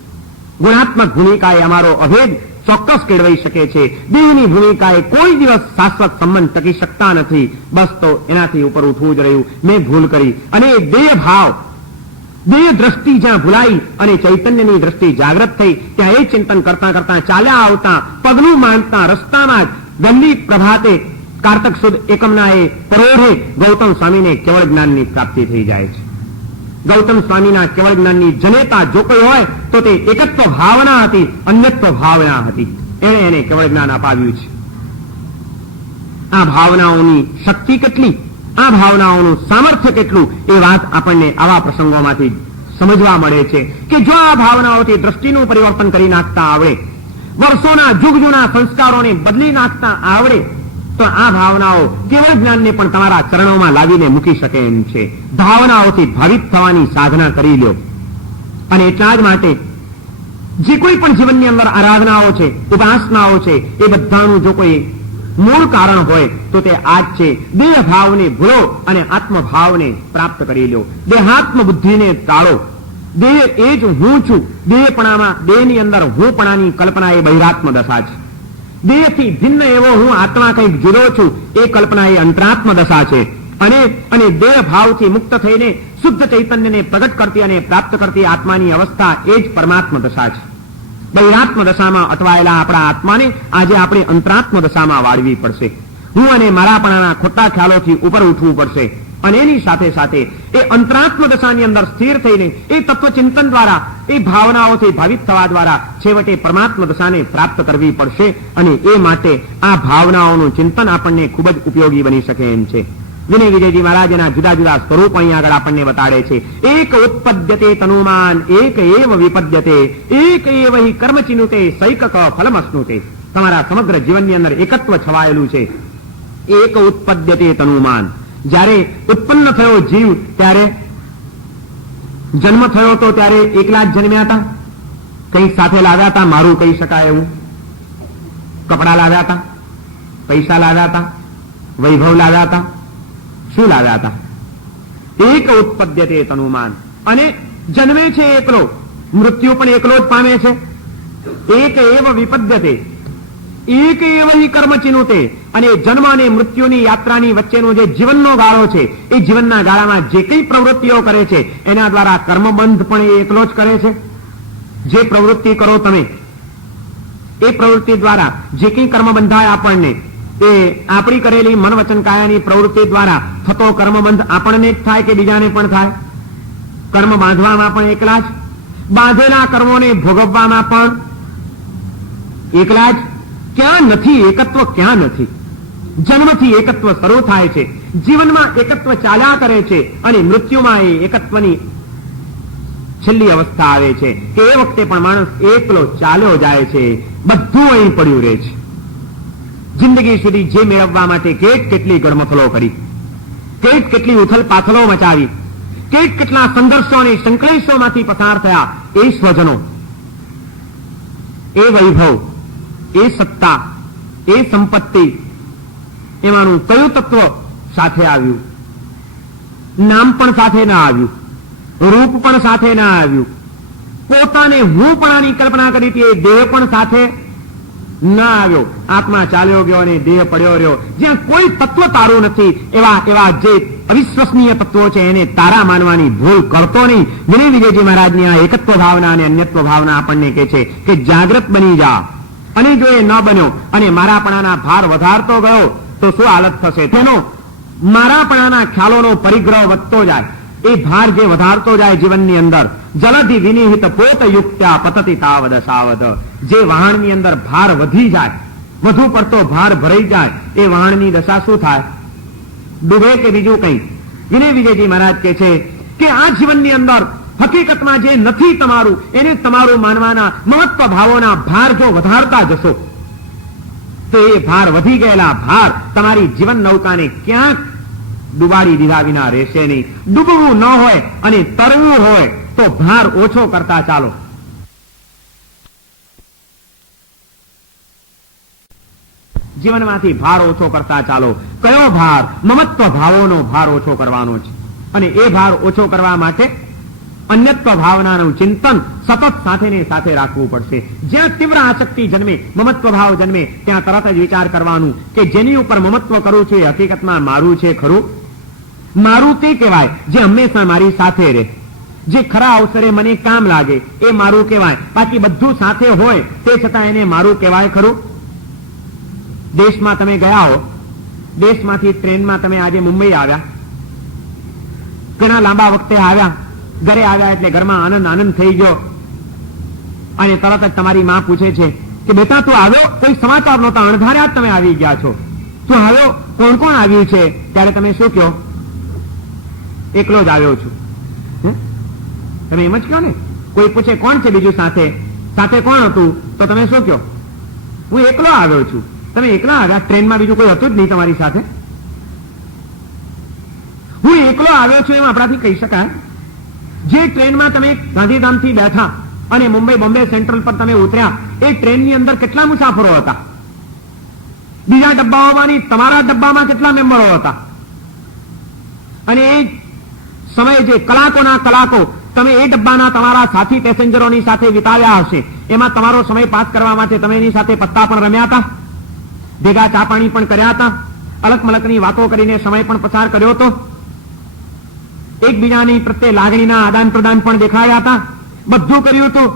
ગુણાત્મક ભૂમિકાએ અમારો અભેદ ચોક્કસ કેળવાઈ શકે છે. દેહની ભૂમિકાએ કોઈ દિવસ શાશ્વત સંબંધ ટકી શકતા નથી. બસ તો એનાથી ઉપર ઉઠવું જ રહ્યું. મેં ભૂલ કરી અને એ દેહ ભાવ, દેહ દ્રષ્ટિ જ્યાં ભૂલાઈ અને ચૈતન્યની દ્રષ્ટિ જાગૃત થઈ ત્યાં એ ચિંતન કરતા ચાલ્યા આવતા પગનું માંડતા રસ્તામાં જ વહેલી પ્રભાતે કારતક સુદ એકમના એ પરોઢે ગૌતમ સ્વામીને કેવળ જ્ઞાનની પ્રાપ્તિ થઈ જાય છે. ગૌતમ સ્વામીના કેવળ જ્ઞાનની જનેતા જો કોઈ હોય તો તે એકત્વ ભાવના હતી, અન્યત્વ ભાવના હતી. એણે એને કેવળ જ્ઞાન અપાવ્યું છે. આ ભાવનાઓની શક્તિ કેટલી, આ ભાવનાઓનું સામર્થ્ય કેટલું એ વાત આપણને આવા પ્રસંગોમાંથી સમજવા મળે છે કે જો આ ભાવનાઓથી દ્રષ્ટિનું પરિવર્તન કરી નાખતા આવડે, વર્ષોના જુગ જૂના સંસ્કારોને બદલી નાખતા આવડે તો આ ભાવનાઓ કેવળ જ્ઞાનને પણ તમારા ચરણોમાં લાવીને મૂકી શકે એમ છે. ભાવનાઓથી ભાવિત થવાની સાધના કરી લ્યો. અને એટલા જ માટે જે કોઈ પણ જીવનની અંદર આરાધનાઓ છે, ઉપાસનાઓ છે, એ બધાનું જો કોઈ મૂળ કારણ હોય તો તે આ જ છે. દેહ ભાવને ભૂલો અને આત્મભાવને પ્રાપ્ત કરી લ્યો. દેહાત્મ બુદ્ધિને ટાળો. દેહ એ જ હું છું. દેહની અંદર હુંપણાની કલ્પના એ બહિરાત્મ દશા છે. દેહથી ભિન્ન એવો હું આત્મા કંઈક જુદો છું એ કલ્પના એ અંતરાત્મ દશા છે. અને દેહ ભાવથી મુક્ત થઈને શુદ્ધ ચૈતન્યને પ્રગટ કરતી અને પ્રાપ્ત કરતી આત્માની અવસ્થા એ જ પરમાત્મ દશા છે. બહિરાત્મ દશામાં અટવાયેલા આપણા આત્માને આજે આપણે અંતરાત્મ દશામાં વાળવી પડશે. હું અને મારાપણાના ખોટા ખ્યાલોથી ઉપર ઉઠવું પડશે. અને એની સાથે સાથે એ અંતરાત્મ દશાની અંદર સ્થિર થઈને એ તત્વચિંતન દ્વારા, એ ભાવનાઓથી ભાવિત થવા દ્વારા છેવટે પરમાત્મ દશાને પ્રાપ્ત કરવી પડશે. અને એ માટે આ ભાવનાઓનું ચિંતન આપણને ખૂબ જ ઉપયોગી બની શકે એમ છે. વિનય વિજયજી મહારાજના જુદા જુદા સ્વરૂપ અહીં આગળ આપણને બતાડે છે. એક ઉત્પદ્યતે તનુમાન એક એવ વિપદ્યતે એક એવ હિ કર્મચિનુતે સૈકક ફલમશ્નુતે. તમારા સમગ્ર જીવનની અંદર એકત્વ છવાયેલું છે. એક ઉત્પદ્યતે તનુમાન. જ્યારે ઉત્પન્ન થયો જીવ ત્યારે જન્મ થયો તો ત્યારે એકલા જ જન્મ્યા હતા? કંઈક સાથે લાવ્યા હતા મારું કહી શકાય એવું? કપડા લાવ્યા હતા? પૈસા લાવ્યા હતા? વૈભવ લાવ્યા હતા? શું લાવ્યા હતા? એક ઉત્પદ્યતે તનુમાન. અને જન્મે છે એકલો, મૃત્યુ પણ એકલો જ પામે છે. એક એવ વિપદ્યતે એક એવ હિ કર્મચિનુતે. અને જન્મ અને મૃત્યુની યાત્રાની વચ્ચેનો જે જીવનનો ગાળો છે એ જીવનના ગાળામાં જે કઈ પ્રવૃત્તિઓ કરે છે એના દ્વારા કર્મબંધ પણ એ એકલો જ કરે છે. જે પ્રવૃત્તિ કરો તમે એ પ્રવૃત્તિ દ્વારા જે કઈ કર્મ બંધાય આપણને એ આપણી કરેલી મન વચન કાયાની પ્રવૃત્તિ દ્વારા થતો કર્મબંધ આપણને જ થાય કે બીજાને પણ થાય? કર્મ બાંધવામાં પણ એકલા જ, બાંધેલા કર્મોને ભોગવવામાં પણ એકલા જ. ક્યાં નથી એકત્વ? ક્યાં નથી? જન્મથી એકત્વ શરૂ થાય છે, જીવનમાં એકત્વ ચાલ્યા કરે છે અને મૃત્યુમાં એ એકત્વની છેલ્લી અવસ્થા આવે છે કે એ વખતે પણ માણસ એકલો ચાલ્યો જાય છે. બધું અહીં પડ્યું રહે છે. જિંદગી સુધી જે મેળવવા માટે કેટલી ગડમથલો કરી, કેટલી ઉથલ પાથલો મચાવી, કેટલા સંઘર્ષો અને સંકલેશોમાંથી પસાર થયા, એ સ્વજનો, એ વૈભવ, એ સત્તા, એ સંપત્તિ, એમાંનું કયું તત્વ સાથે આવ્યું? નામ પણ સાથે ના આવ્યું, રૂપ પણ સાથે ના આવ્યું, પોતાને હું પણ કલ્પના કરી હતી એ દેહ પણ સાથે ના આવ્યો. આત્મા ચાલ્યો ગયો અને દેહ પડ્યો રહ્યો. જ્યાં કોઈ તત્વ તારું નથી એવા જે અવિશ્વસનીય તત્વો છે એને તારા માનવાની ભૂલ કરતો નહીં. વિનય વિજયજી મહારાજની આ એકત્વ ભાવના અને અન્યત્વ ભાવના આપણને કહે છે કે જાગ્રત બની જા. અને જો એ ન બન્યો અને મારાપણાના ભાર વધારતો ગયો તો શું હાલત થશે? તેનો મારાપણાના ખ્યાલોનો પરિગ્રહ વધતો જાય, એ ભાર જે વધારતો જાય જીવનની અંદર, જલધિ વિનિહિત પોત યુક્ત્યા પતતિ તાવદ સાવદ. જે વહાણની અંદર ભાર વધી જાય, વધુ પડતો ભાર ભરાઈ જાય, એ વહાણની દશા શું થાય? ડૂબે કે બીજું કંઈ? વિનય વિજયજી મહારાજ કહે છે કે આ જીવનની અંદર હકીકતમાં જે નથી તમારું એને તમારું માનવાના મહત્વ ભાવોના ભાર જો વધારતા જશો તો એ ભાર વધી ગયેલા ભાર તમારી જીવન નૌકાને ક્યાંક ડુબાડી દીધા વિના રહેશે નહીં. ડૂબવું ન હોય અને તરવું હોય તો ભાર ઓછો કરતા ચાલો. જીવનમાંથી ભાર ઓછો કરતા ચાલો. કયો ભાર? મમત્વ ભાવોનો ભાર ઓછો કરવાનો છે. અને એ ભાર ઓછો કરવા માટે અન્યત્વ ભાવનાનું ચિંતન સતત સાથે ને સાથે રાખવું પડશે. જ્યાં તીવ્ર આસક્તિ જન્મે, મમત્વ ભાવ જન્મે, ત્યાં તરત જ વિચાર કરવાનું કે જેની ઉપર મમત્વ કરું છું એ હકીકતમાં મારું છે ખરું? મારું તે કહેવાય જે હંમેશા મારી સાથે રહે, જે ખરા અવસરે મને કામ લાગે, એ મારું કહેવાય. બાકી બધું સાથે હોય તે છતાં એને મારું કહેવાય ખરું? દેશમાં તમે ગયા હો, દેશમાંથી ટ્રેનમાં તમે આજે મુંબઈ આવ્યા, ઘણા લાંબા વખતે આવ્યા, ઘરે આવ્યા એટલે ઘરમાં આનંદ થઈ ગયો અને તરત જ તમારી માં પૂછે છે કે બેટા તું આવ્યો? કોઈ સમાચાર નહોતા, અણધાર્યા જ તમે આવી ગયા છો, તું આવ્યો? કોણ કોણ આવ્યું છે? ત્યારે તમે શું કહો? એકલો જ આવ્યો છું. તમે એમ જ કહો ને. કોઈ પૂછે કોણ છે બીજું સાથે? સાથે કોણ હતું? તો તમે શું કહો? હું એકલો આવ્યો છું. તમે એકલા આવ્યા? ટ્રેનમાં બીજું કોઈ હતું જ નહીં તમારી સાથે? હું એકલો આવ્યો છું એમ આપણાથી કહી શકાય? જે ટ્રેનમાં તમે ગાંધીધામથી બેઠા અને મુંબઈ બોમ્બે સેન્ટ્રલ પર તમે ઉતર્યા, એ ટ્રેનની અંદર કેટલા મુસાફરો હતા? બીજા ડબ્બાઓમાંની તમારા ડબ્બામાં કેટલા મેમ્બરો હતા? અને એ સમય જે કલાકોના કલાકો તમે એ ડબ્બાના તમારા સાથી પેસેન્જરોની સાથે વિતાવ્યા હશે, એમાં તમારો સમય પાસ કરવા માટે તમે એની સાથે પત્તા પણ રમ્યા હતા, ભેગા ચા પાણી પણ કર્યા હતા, અલગ મલકની વાતો કરીને સમય પણ પસાર કર્યો હતો, એકબીજાની પ્રત્યે લાગણીના આદાન પ્રદાન પણ દેખાયા હતા, બધું કર્યું હતું.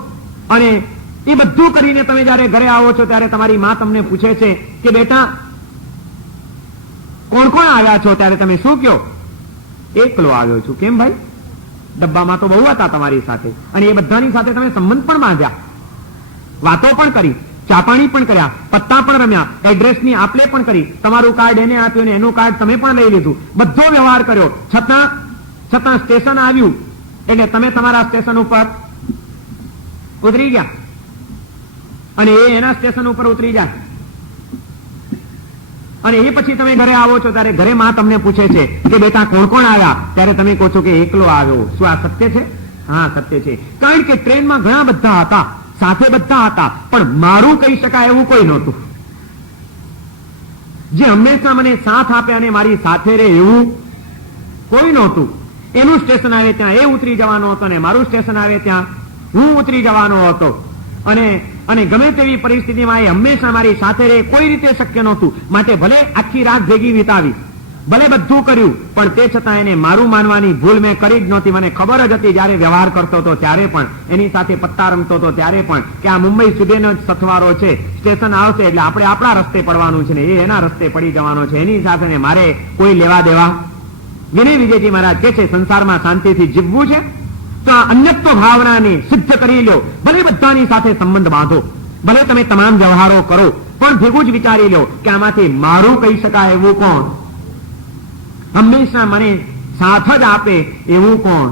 અને એ બધું કરીને તમે જયારે ઘરે આવો છો ત્યારે તમારી માં તમને પૂછે છે કે બેટા કોણ કોણ આવ્યા છો? ત્યારે તમે શું કહો? એકલો આવ્યો છું. કેમ ભાઈ? ડબ્બામાં તો બહુ હતા તમારી સાથે અને એ બધાની સાથે તમે સંબંધ પણ બાંધ્યા, વાતો પણ કરી, ચા પાણી પણ કર્યા, પત્તા પણ રમ્યા, એડ્રેસની આપલે પણ કરી, તમારું કાર્ડ એને આપ્યું ને એનું કાર્ડ તમે પણ લઈ લીધું, બધો વ્યવહાર કર્યો. છતાં સ્ટેશન આવ્યું એટલે તમે તમારા સ્ટેશન ઉપર ઉતરી ગયા અને એ એના સ્ટેશન ઉપર ઉતરી જાય અને એ પછી તમે ઘરે આવો છો ત્યારે ઘરે માં તમને પૂછે છે કે બેટા કોણ કોણ આવ્યા? ત્યારે તમે કહો છો કે એકલો આવ્યો. શું આ સત્ય છે? હા, સત્ય છે. કારણ કે ટ્રેનમાં ઘણા બધા હતા, સાથે બધા હતા, પણ મારું કહી શકાય એવું કોઈ નહોતું. જે હંમેશા મને સાથ આપે અને મારી સાથે રહે એવું કોઈ નહોતું. એનું સ્ટેશન આવે ત્યાં એ ઉતરી જવાનો હતો અને મારું સ્ટેશન આવે ત્યાં હું ઉતરી જવાનો હતો. અને ગમે તેવી પરિસ્થિતિમાં એ હંમેશા મારી સાથે રહે કોઈ રીતે શક્ય નહોતું. માટે ભલે આખી રાત ભેગી વિતાવી, ભલે બધું કર્યું, પણ તે છતાં એને મારું માનવાની ભૂલ મેં કરી જ નહોતી. મને ખબર જ હતી જયારે વ્યવહાર કરતો હતો ત્યારે પણ, એની સાથે પત્તા રમતો હતો ત્યારે પણ, કે આ મુંબઈ સુધીનો જ સથવારો છે, સ્ટેશન આવશે એટલે આપણે આપણા રસ્તે પડવાનું છે ને એ એના રસ્તે પડી જવાનો છે, એની સાથે ને મારે કોઈ લેવા દેવા. વિનય વિજયજી મહારાજ કહે છે સંસારમાં શાંતિથી જીવવું છે તો આ અન્યત્વ ભાવનાને સિદ્ધ કરી લો. ભલે બધાની સાથે સંબંધ બાંધો, ભલે તમે તમામ વ્યવહારો કરો, પણ ભેગું જ વિચારી લો કે આમાંથી મારું કહી શકાય એવું કોણ? હંમેશા મને સાથ જ આપે એવું કોણ?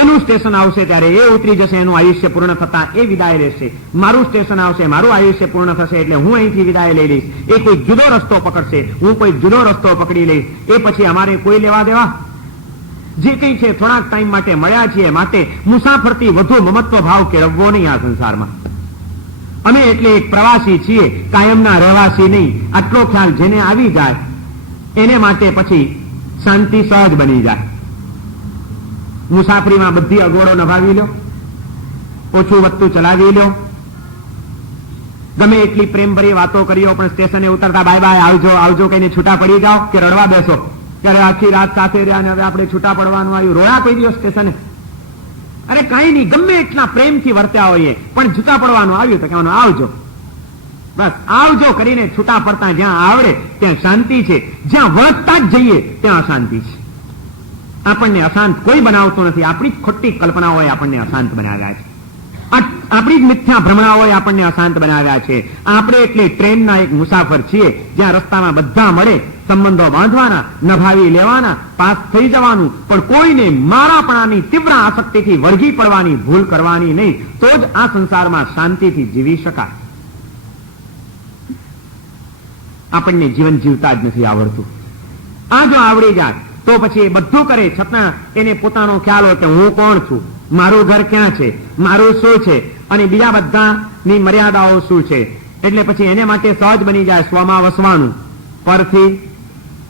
એનું સ્ટેશન આવશે ત્યારે એ ઉતરી જશે, એનું આયુષ્ય પૂર્ણ થતા એ વિદાય લેશે. મારું સ્ટેશન આવશે, મારું આયુષ્ય પૂર્ણ થશે એટલે હું અહીંથી વિદાય લઈ લઈશ. એ કોઈ જુદો રસ્તો પકડશે, હું કોઈ જુદો રસ્તો પકડી લઈશ. એ પછી અમારે કોઈ લેવા દેવા જે કંઈ છે થોડાક ટાઈમ માટે મળ્યા છીએ, માટે મુસાફરથી વધુ મમત્વ ભાવ કેળવવો નહીં આ સંસારમાં. અમે એટલે એક પ્રવાસી છીએ, કાયમના રહેવાસી નહીં. આટલો ખ્યાલ જેને આવી જાય એને માટે પછી શાંતિ સહજ બની જાય. મુસાફરીમાં બધી અગવડો નભાવી લો, ઓછું વધતું ચલાવી લો, ગમે એટલી પ્રેમભરી વાતો કરીઓ, પણ સ્ટેશને ઉતરતા બાય બાય, આવજો આવજો કહીને છૂટા પડી જાઓ કે રડવા બેસો, ત્યારે આખી રાત સાથે રહ્યા ને હવે આપણે છૂટા પડવાનું આવ્યું. રોયા કોઈ દિવસ સ્ટેશને? અરે કઈ નહીં, ગમે એટલા પ્રેમથી વર્ત્યા હોઈએ, પણ છૂટા પડવાનું આવ્યું તો કહેવાનું આવજો, બસ આવજો કરીને છૂટા પડતા જ્યાં આવડે ત્યાં શાંતિ છે, જ્યાં વળગતા જ જઈએ ત્યાં અશાંતિ છે. આપણને અશાંત કોઈ બનાવતું નથી. આપણી જ ખોટી કલ્પનાઓએ આપણને અશાંત બનાવ્યા છે. આપણી જ મિથ્યા ભ્રમણાઓએ આપણને અશાંત બનાવ્યા છે. આપણે એટલે ટ્રેનના એક મુસાફર છીએ, જ્યાં રસ્તામાં બધા મળે, સંબંધો બાંધવાના, નભાવી લેવાના, પાસ થઈ જવાનું, પણ કોઈને મારાપણાની તીવ્ર આસક્તિથી વળગી પડવાની ભૂલ કરવાની નહીં. તો જ આ સંસારમાં શાંતિથી જીવી શકાય. આપણને જીવન જીવતા જ નથી આવડતું. આ જો આવડી જાય તો પછી એ બધું કરે છતાં એને પોતાનો ખ્યાલ હોય કે હું કોણ છું, મારું ઘર ક્યાં છે, મારું શું છે, અને બીજા બધાની મર્યાદાઓ શું છે. એટલે પછી એને માટે સહજ બની જાય સ્વમાં વસવાનું. પરથી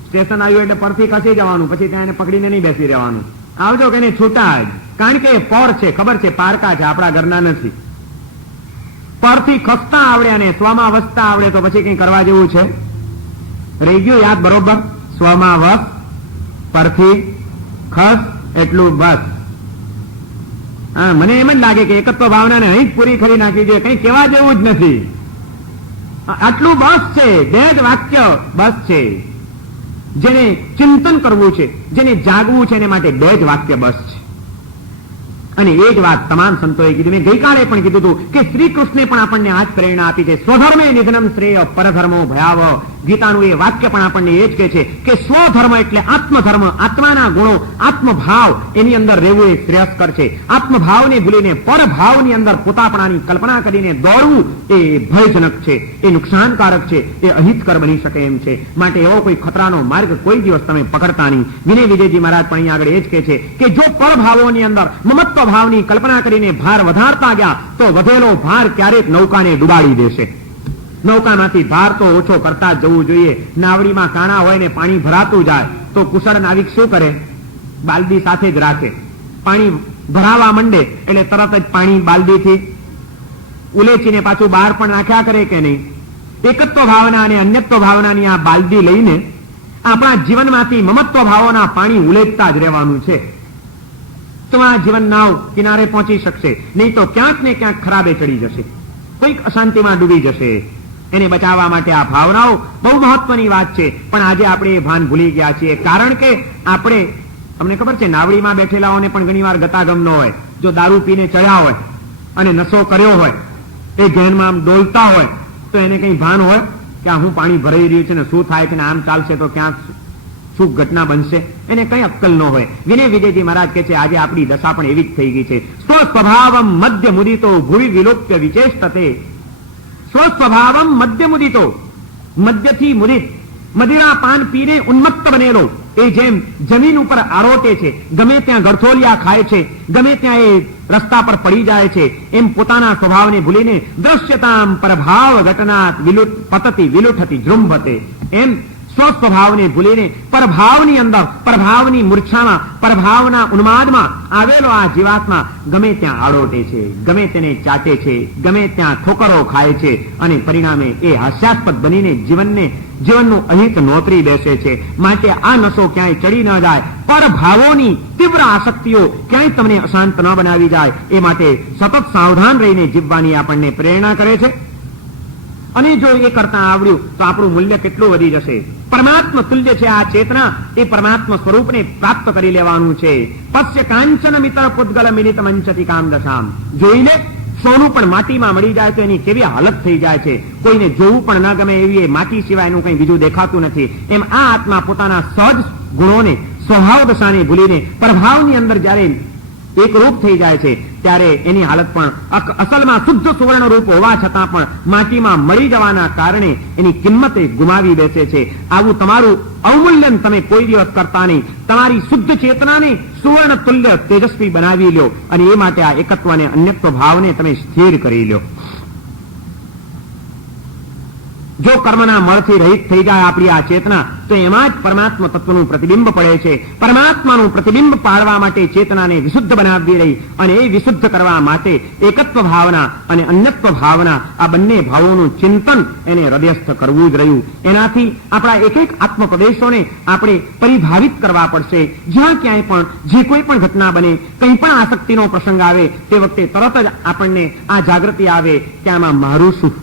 સ્ટેશન આવ્યું એટલે પરથી ખસી જવાનું, પછી ત્યાં એને પકડીને નહીં બેસી રહેવાનું, આવજો કે એને છૂટા જ. કારણ કે પોર છે, ખબર છે પારકા છે, આપણા ઘરના નથી. પરથી ખસતા આવડે અને સ્વમાં વસતા આવડે તો પછી કઈ કરવા જેવું છે? રહી ગયું યાદ બરોબર? સ્વમાં વસ, પરથી ખસ, એટલું બસ. હા, મને એમ જ લાગે કે એકત્વ ભાવનાને અહીં જ પૂરી કરી નાખી છે, કઈ કહેવા જેવું જ નથી. આટલું બસ છે, બે જ વાક્ય બસ છે. જેને ચિંતન કરવું છે, જેને જાગવું છે, એને માટે બે જ વાક્ય બસ છે. અને એ જ વાત તમામ સંતોએ કીધું. મેં ગઈકાલે પણ કીધું હતું કે શ્રી કૃષ્ણે પણ આપણને આ જ પ્રેરણા આપી છે. સ્વધર્મે નિધનમ શ્રેય પરધર્મો ભયાવહ. ગીતાનું એ વાક્ય પણ આપણને એ જ કહે છે કે સ્વધર્મ એટલે આત્મધર્મ, આત્માના ગુણો, આત્મભાવ એની અંદર રહેવું એ શ્રેયસ્કર છે. આત્મભાવને ભૂલીને પરભાવની અંદર પોતાપણાની કલ્પના કરીને દોડવું એ ભયજનક છે, એ નુકસાનકારક છે, એ અહિતકર બની શકે એમ છે. માટે એવો કોઈ ખતરાનો માર્ગ કોઈ દિવસ તમે પકડતા નહીં. વિનય વિજયજી મહારાજ પણ અહીં આગળ એ જ કહે છે કે જો પરભાવોની અંદર મમત્વ ભાવની કલ્પના કરીને ભાર વધારતા ગયા તો વધેલો ભાર ક્યારેક નૌકાને ડુબાડી દેશે. નૌકામાંથી ભાર તો ઓછો કરતા જવું જોઈએ. નાવડીમાં કાણા હોય ને પાણી ભરાતું જાય તો કુશળ નાવિક શું કરે? બાલદી સાથે જ રાખે. પાણી ભરાવા માંડે એટલે તરત જ પાણી બાલદીથી ઉલેચીને પાછું બહાર પણ નાખ્યા કરે કે નહીં? એકત્વ ભાવના અને અન્યત્વ ભાવનાની આ બાલદી લઈને આપણા જીવનમાંથી મમત્વ ભાવોના પાણી ઉલેચતા જ રહેવાનું છે. તો આ જીવન નાવ કિનારે પહોંચી શકશે, નહીં તો ક્યાંક ને ક્યાંક ખરાબે ચડી જશે, કોઈક અશાંતિમાં ડૂબી જશે. એને બચાવવા માટે આ ભાવનાઓ બહુ મહત્વની વાત છે. પણ આજે આપણે એ ભાન ભૂલી ગયા છીએ. કારણ કે આપણે, અમને ખબર છે નાવડીમાં બેઠેલાઓને પણ ઘણી વાર ગતાગમ ન હોય. જો દારૂ પીને ચડ્યા હોય અને નશો કર્યો હોય, એ ગહેનમાં આમ ડોલતા હોય તો એને કઈ ભાન હોય કે આ હું પાણી ભરાઈ રહ્યું છે ને શું થાય છે ને આમ ચાલશે તો ક્યાંક શું ઘટના બનશે? એને કઈ અક્કલ ન હોય. વિનય વિજયજી મહારાજ કહે છે આજે આપણી દશા પણ એવી જ થઈ ગઈ છે. સ્વસ્વભાવમ મધ્ય મુદિતો ભૂવિ વિલોપ્ય વિચેષ્ટતે. સ્વસ્વભાવમ મધ્ય મુદિતો, મધ્યથી મુદિત, મદિરા પાન પીને ઉન્મત્ત બનેલો એ જેમ જમીન ઉપર આરોટે છે, ગમે ત્યાં ગળથોલિયા ખાય છે, ગમે ત્યાં એ રસ્તા પર પડી જાય છે, એમ પોતાના સ્વભાવને ભૂલીને દ્રશ્યતામ પરભાવ ઘટનાત વિલુટ પતતી વિલુઠતી જૃંભતે. એમ સ્વસ્વભાવને ભૂલીને પરભાવની અંદર, પરભાવની મૂર્છામાં, પરભાવના ઉન્માદમાં આવેલો આ જીવાત્મા ગમે ત્યાં આડોટે છે, ગમે તેને ચાટે છે, ગમે ત્યાં ઠોકરો ખાય છે અને પરિણામે એ હાસ્યાસ્પદ બનીને જીવનનું અહિત નોતરી બેસે છે. માટે આ નશો ક્યાંય ચડી ન જાય, પરભાવોની તીવ્ર આસક્તિઓ ક્યાંય તમને અશાંત ન બનાવી જાય, એ માટે સતત સાવધાન રહીને જીવવાની આપણને પ્રેરણા કરે છે. અને જો એ કરતા આવડ્યું તો આપણું મૂલ્ય કેટલું વધી જશે. પરમાત્મા તુલ્ય છે આ ચેતના, એ પરમાત્મા સ્વરૂપને પ્રાપ્ત કરી લેવાનું છે. પશ્ય કાંચન મિત્ર પુદ્ગલ મિલિત મંચતી કામ દશામ. જોઈ લે, સોનું પણ માટીમાં મળી જાય તો એની કેવી હાલત થઈ જાય છે. કોઈને જોવું પણ ન ગમે એવી એ માટી સિવાયનું કંઈ બીજું દેખાતું નથી. એમ આ આત્મા પોતાના સહજ ગુણોને, સ્વભાવ દશાને ભૂલીને પરભાવની અંદર જયારે એક રૂપ થઈ જાય છે ત્યારે એની હાલત પણ અસલમાં શુદ્ધ સુવર્ણ રૂપ હોવા છતાં પણ માટીમાં મળી જવાના કારણે એની કિંમતે ગુમાવી બેસે છે. આવું તમારું અવમૂલ્યન તમે કોઈ દિવસ કરતા નહીં. તમારી શુદ્ધ ચેતનાને સુવર્ણ તુલ્ય તેજસ્વી બનાવી લો અને એ માટે આ એકત્વ અને અન્યત્વ ભાવને તમે સ્થિર કરી લો. જો કર્મના મળથી રહિત થઈ જાય આપણી આ ચેતના તો એમાં જ પરમાત્મા તત્વનું પ્રતિબિંબ પડે છે. પરમાત્માનું પ્રતિબિંબ પાડવા માટે ચેતનાને વિશુદ્ધ બનાવવી રહી અને એ વિશુદ્ધ કરવા માટે એકત્વ ભાવના અને અન્યત્વ ભાવના આ બંને ભાવોનું ચિંતન એને હૃદયસ્થ કરવું જ રહ્યું. એનાથી આપણા એક એક આત્મપ્રદેશોને આપણે પરિભાવિત કરવા પડશે. જ્યાં ક્યાંય પણ જે કોઈ પણ ઘટના બને, કંઈ પણ આસક્તિનો પ્રસંગ આવે તે વખતે તરત જ આપણને આ જાગૃતિ આવે કે આમાં મારું શું,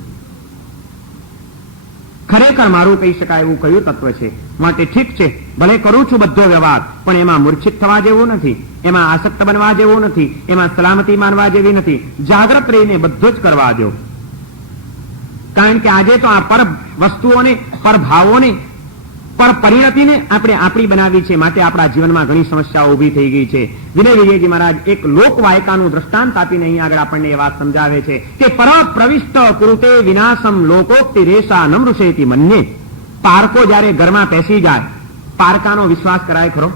ખરેખર મારું કહી શકાય એવું કયું તત્વ છે. માટે ઠીક છે, ભલે કરું છું બધો વ્યવહાર, પણ એમાં મૂર્છિત થવા જેવું નથી, એમાં આસક્ત બનવા જેવું નથી, એમાં સલામતી માનવા જેવી નથી. જાગ્રત રહીને બધું જ કરવા દો. કારણ કે આજે તો આ પર વસ્તુઓને, પર ભાવોને, પર પરિણતિને આપણે આપણી બનાવી છે. માટે આપણા જીવનમાં ઘણી સમસ્યાઓ ઉભી થઈ ગઈ છે. વિનય વિજયજી મહારાજ એક લોકવાયકાનું દ્રષ્ટાંત આપીને અહીં આગળ આપણને એ વાત સમજાવે છે કે પર પ્રવિષ્ટ કુરુતે વિનાશમ લોકોક્તિ રેશા નમૃષેતિ મન્યે. પારકો જયારે ઘરમાં પેસી જાય, પારકાનો વિશ્વાસ કરાય ખરો?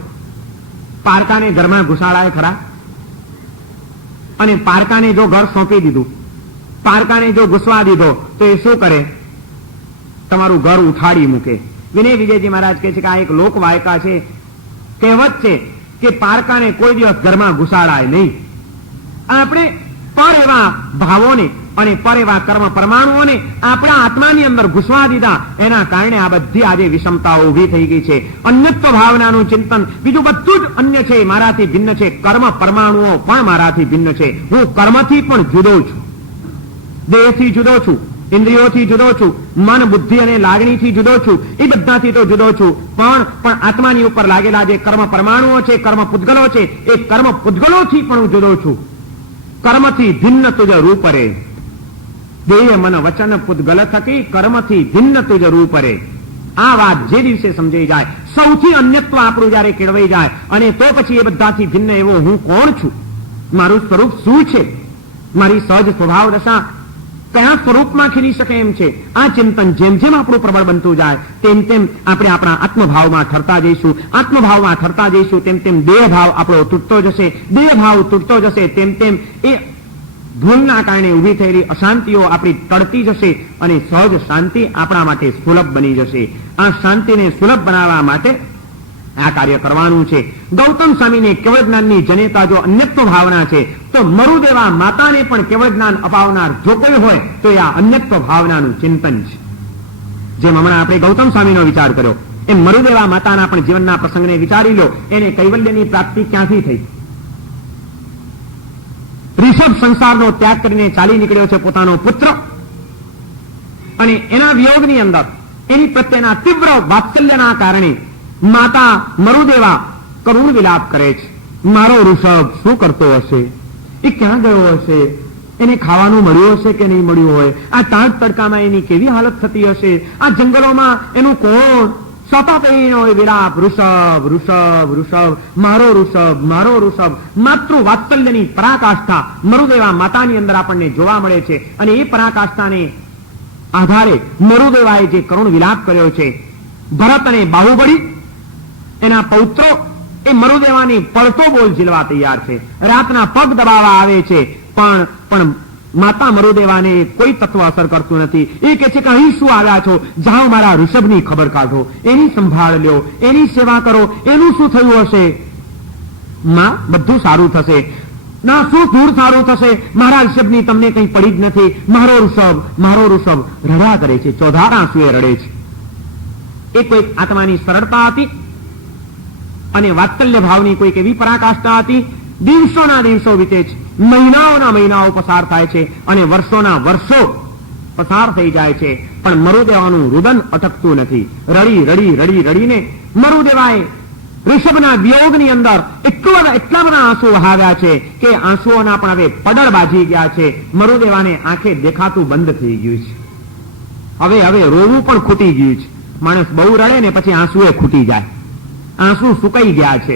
પારકાને ઘરમાં ઘુસાડાય ખરા? અને પારકાને જો ઘર સોંપી દીધું, પારકાને જો ઘુસવા દીધો તો એ શું કરે? તમારું ઘર ઉઠાડી મૂકે. વિનય વિજયજી મહારાજ કહે છે કે આ એક લોકવાયકા છે, કહેવત છે કે પારકાને કોઈ દિવસ ઘરમાં ઘુસાડાય નહીં. આપણે પર એવા ભાવોને અને પર એવા કર્મ પરમાણુઓને આપણા આત્માની અંદર ઘુસવા દીધા, એના કારણે આ બધી આજે વિષમતાઓ ઉભી થઈ ગઈ છે. અન્યત્વ ભાવનાનું ચિંતન, બીજું બધું જ અન્ય છે, મારાથી ભિન્ન છે. કર્મ પરમાણુઓ પણ મારાથી ભિન્ન છે. હું કર્મથી પણ જુદો છું, દેહથી જુદો છું, ઇન્દ્રિયોથી જુદો છું, મન બુદ્ધિ અને લાગણીથી જુદો છું. એ બધાથી તો જુદો છું, પણ આત્માની ઉપર લાગેલા જે કર્મ પરમાણુઓ છે, કર્મ પૂતગલો છે, એ કર્મ પૂતગલોથી પણ હું જુદો છું. કર્મથી ભિન્ન તુજ રૂપ રે, દેહ મન વચન પૂતગલ થકી કર્મથી ભિન્ન તુજ રૂપ રે. આ વાત જે દિવસે સમજાઈ જાય, સૌથી અન્યત્વ આપણું જયારે કેળવાઈ જાય, અને તો પછી એ બધાથી ભિન્ન એવો હું કોણ છું, મારું સ્વરૂપ શું છે, મારી સહજ સ્વભાવ દશા કયા સ્વરૂપમાં ખીલી શકે એમ છે. આ ચિંતન જેમ જેમ આપણું પ્રબળ બનતું જાય તેમ તેમ આપણે આપણા આત્મભાવમાં ઠરતા જઈશું. આત્મભાવમાં ઠરતા જઈશું તેમ તેમ દેહ ભાવ આપણો તૂટતો જશે. દેહ ભાવ તૂટતો જશે તેમ તેમ એ ભૂલના કારણે ઊભી થયેલી અશાંતિઓ આપણી ટળતી જશે અને સહજ શાંતિ આપણા માટે સુલભ બની જશે. આ શાંતિને સુલભ બનાવવા માટે આ કાર્ય કરવાનું છે. ગૌતમ સ્વામીને કેવળ જ્ઞાનની જનેતા જો અન્યત્વ ભાવના છે, તો મરુદેવા માતાને પણ કેવળ જ્ઞાન અપાવનાર જો કોઈ હોય તો એ આ અન્યત્વ ભાવનાનું ચિંતન છે. જેમ હમણાં આપણે ગૌતમ સ્વામીનો વિચાર કર્યો, એમ મરુદેવા માતાના પણ જીવનના પ્રસંગને વિચારી લો. એને કૈવલ્યની પ્રાપ્તિ ક્યાંથી થઈ? ઋષભ સંસારનો ત્યાગ કરીને ચાલી નીકળ્યો છે પોતાનો પુત્ર, અને એના વિયોગની અંદર એની પ્રત્યેના તીવ્ર વાત્સલ્યના કારણે માતા મરુદેવા કરુણ વિલાપ કરે છે. મારો ઋષભ શું કરતો હશે? એ ક્યાં ગયો હશે? એને ખાવાનું મળ્યું હશે કે નહીં મળ્યું હોય? આ ટાઢ તડકામાં એની કેવી હાલત થતી હશે? આ જંગલોમાં એનું કોણ? સતત એનો વિલાપ, ઋષભ ઋષભ ઋષભ, મારો ઋષભ મારો ઋષભ. માતૃ વાત્સલ્યની પરાકાષ્ઠા મરુદેવા માતાની અંદર આપણને જોવા મળે છે. અને એ પરાકાષ્ઠાને આધારે મરુદેવાએ જે કરુણ વિલાપ કર્યો છે, ભરત અને બાહુબળી એના પૌત્રો એ મરુદેવાની પડતો બોલ ઝીલવા તૈયાર છે. રાતના પગ દબાવવા આવે છે, પણ માતા મરુદેવાને કોઈ તત્વ અસર કરતું નથી. એ કહે છે કે અહીં શું આવ્યા છો? જાઓ મારા ઋષભની ખબર કાઢો, એની સંભાળ લ્યો, એની સેવા કરો. એનું શું થયું હશે? માં, બધું સારું થશે. ના, શું દૂર સારું થશે? મારા ઋષભની તમને કંઈ પડી જ નથી. મારો ઋષભ મારો ઋષભ રડ્યા કરે છે, ચોધાર આંસુએ રડે છે. એ કોઈ આત્માની સરળતા હતી અને વાત્સલ્ય ભાવની કોઈક એવી પરાકાષ્ઠા હતી. દિવસોના દિવસો વીતે છે, મહિનાઓના મહિનાઓ પસાર થાય છે અને વર્ષોના વર્ષો પસાર થઈ જાય છે, પણ મરુદેવાનું રુદન અટકતું નથી. રડી રડી રડી રડીને મરુદેવાએ ઋષભના વિયોગની અંદર એટલા બધા આંસુ વહાવ્યા છે કે આંસુઓના પણ હવે પડળ બાજી ગયા છે. મરુદેવાને આંખે દેખાતું બંધ થઈ ગયું છે. હવે રોવું પણ ખૂટી ગયું છે. માણસ બહુ રડે ને પછી આંસુએ ખૂટી જાય. આંસુ સુકાઈ ગયા છે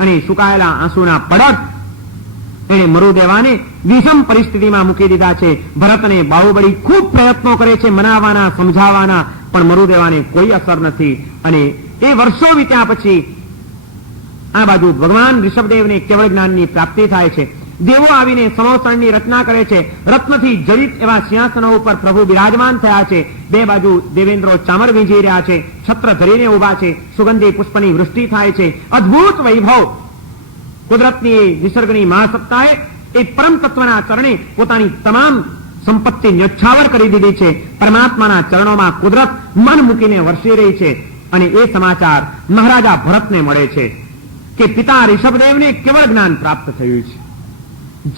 અને સુકાયેલા આંસુના પડળ એણે મરુદેવાને વિષમ પરિસ્થિતિમાં મૂકી દીધા છે. ભરતને બાહુબળી ખૂબ પ્રયત્નો કરે છે મનાવવાના, સમજાવવાના, પણ મરુદેવાને કોઈ અસર નથી. અને એ વર્ષો વીત્યા પછી આ બાજુ ભગવાન ઋષભદેવને કેવળ જ્ઞાનની પ્રાપ્તિ થાય છે. દેવો આવીને સંવત્સરની રચના કરે છે. રત્નથી જડિત એવા સિંહાસનો ઉપર પ્રભુ બિરાજમાન થયા છે. બે બાજુ દેવેન્દ્રો ચામર વીંજી રહ્યા છે, છત્ર ધરીને ઉભા છે, સુગંધી પુષ્પની વૃષ્ટિ થાય છે. અદ્ભુત વૈભવ. કુદરતની નિસર્ગની મહાસત્તાએ એ પરમ તત્વના ચરણે પોતાની તમામ સંપત્તિ ન્યછાવર કરી દીધી છે. પરમાત્માના ચરણોમાં કુદરત મન મૂકીને વરસી રહી છે. અને એ સમાચાર મહારાજા ભરતને મળે છે કે પિતા ઋષભદેવને કેવળ જ્ઞાન પ્રાપ્ત થયું છે.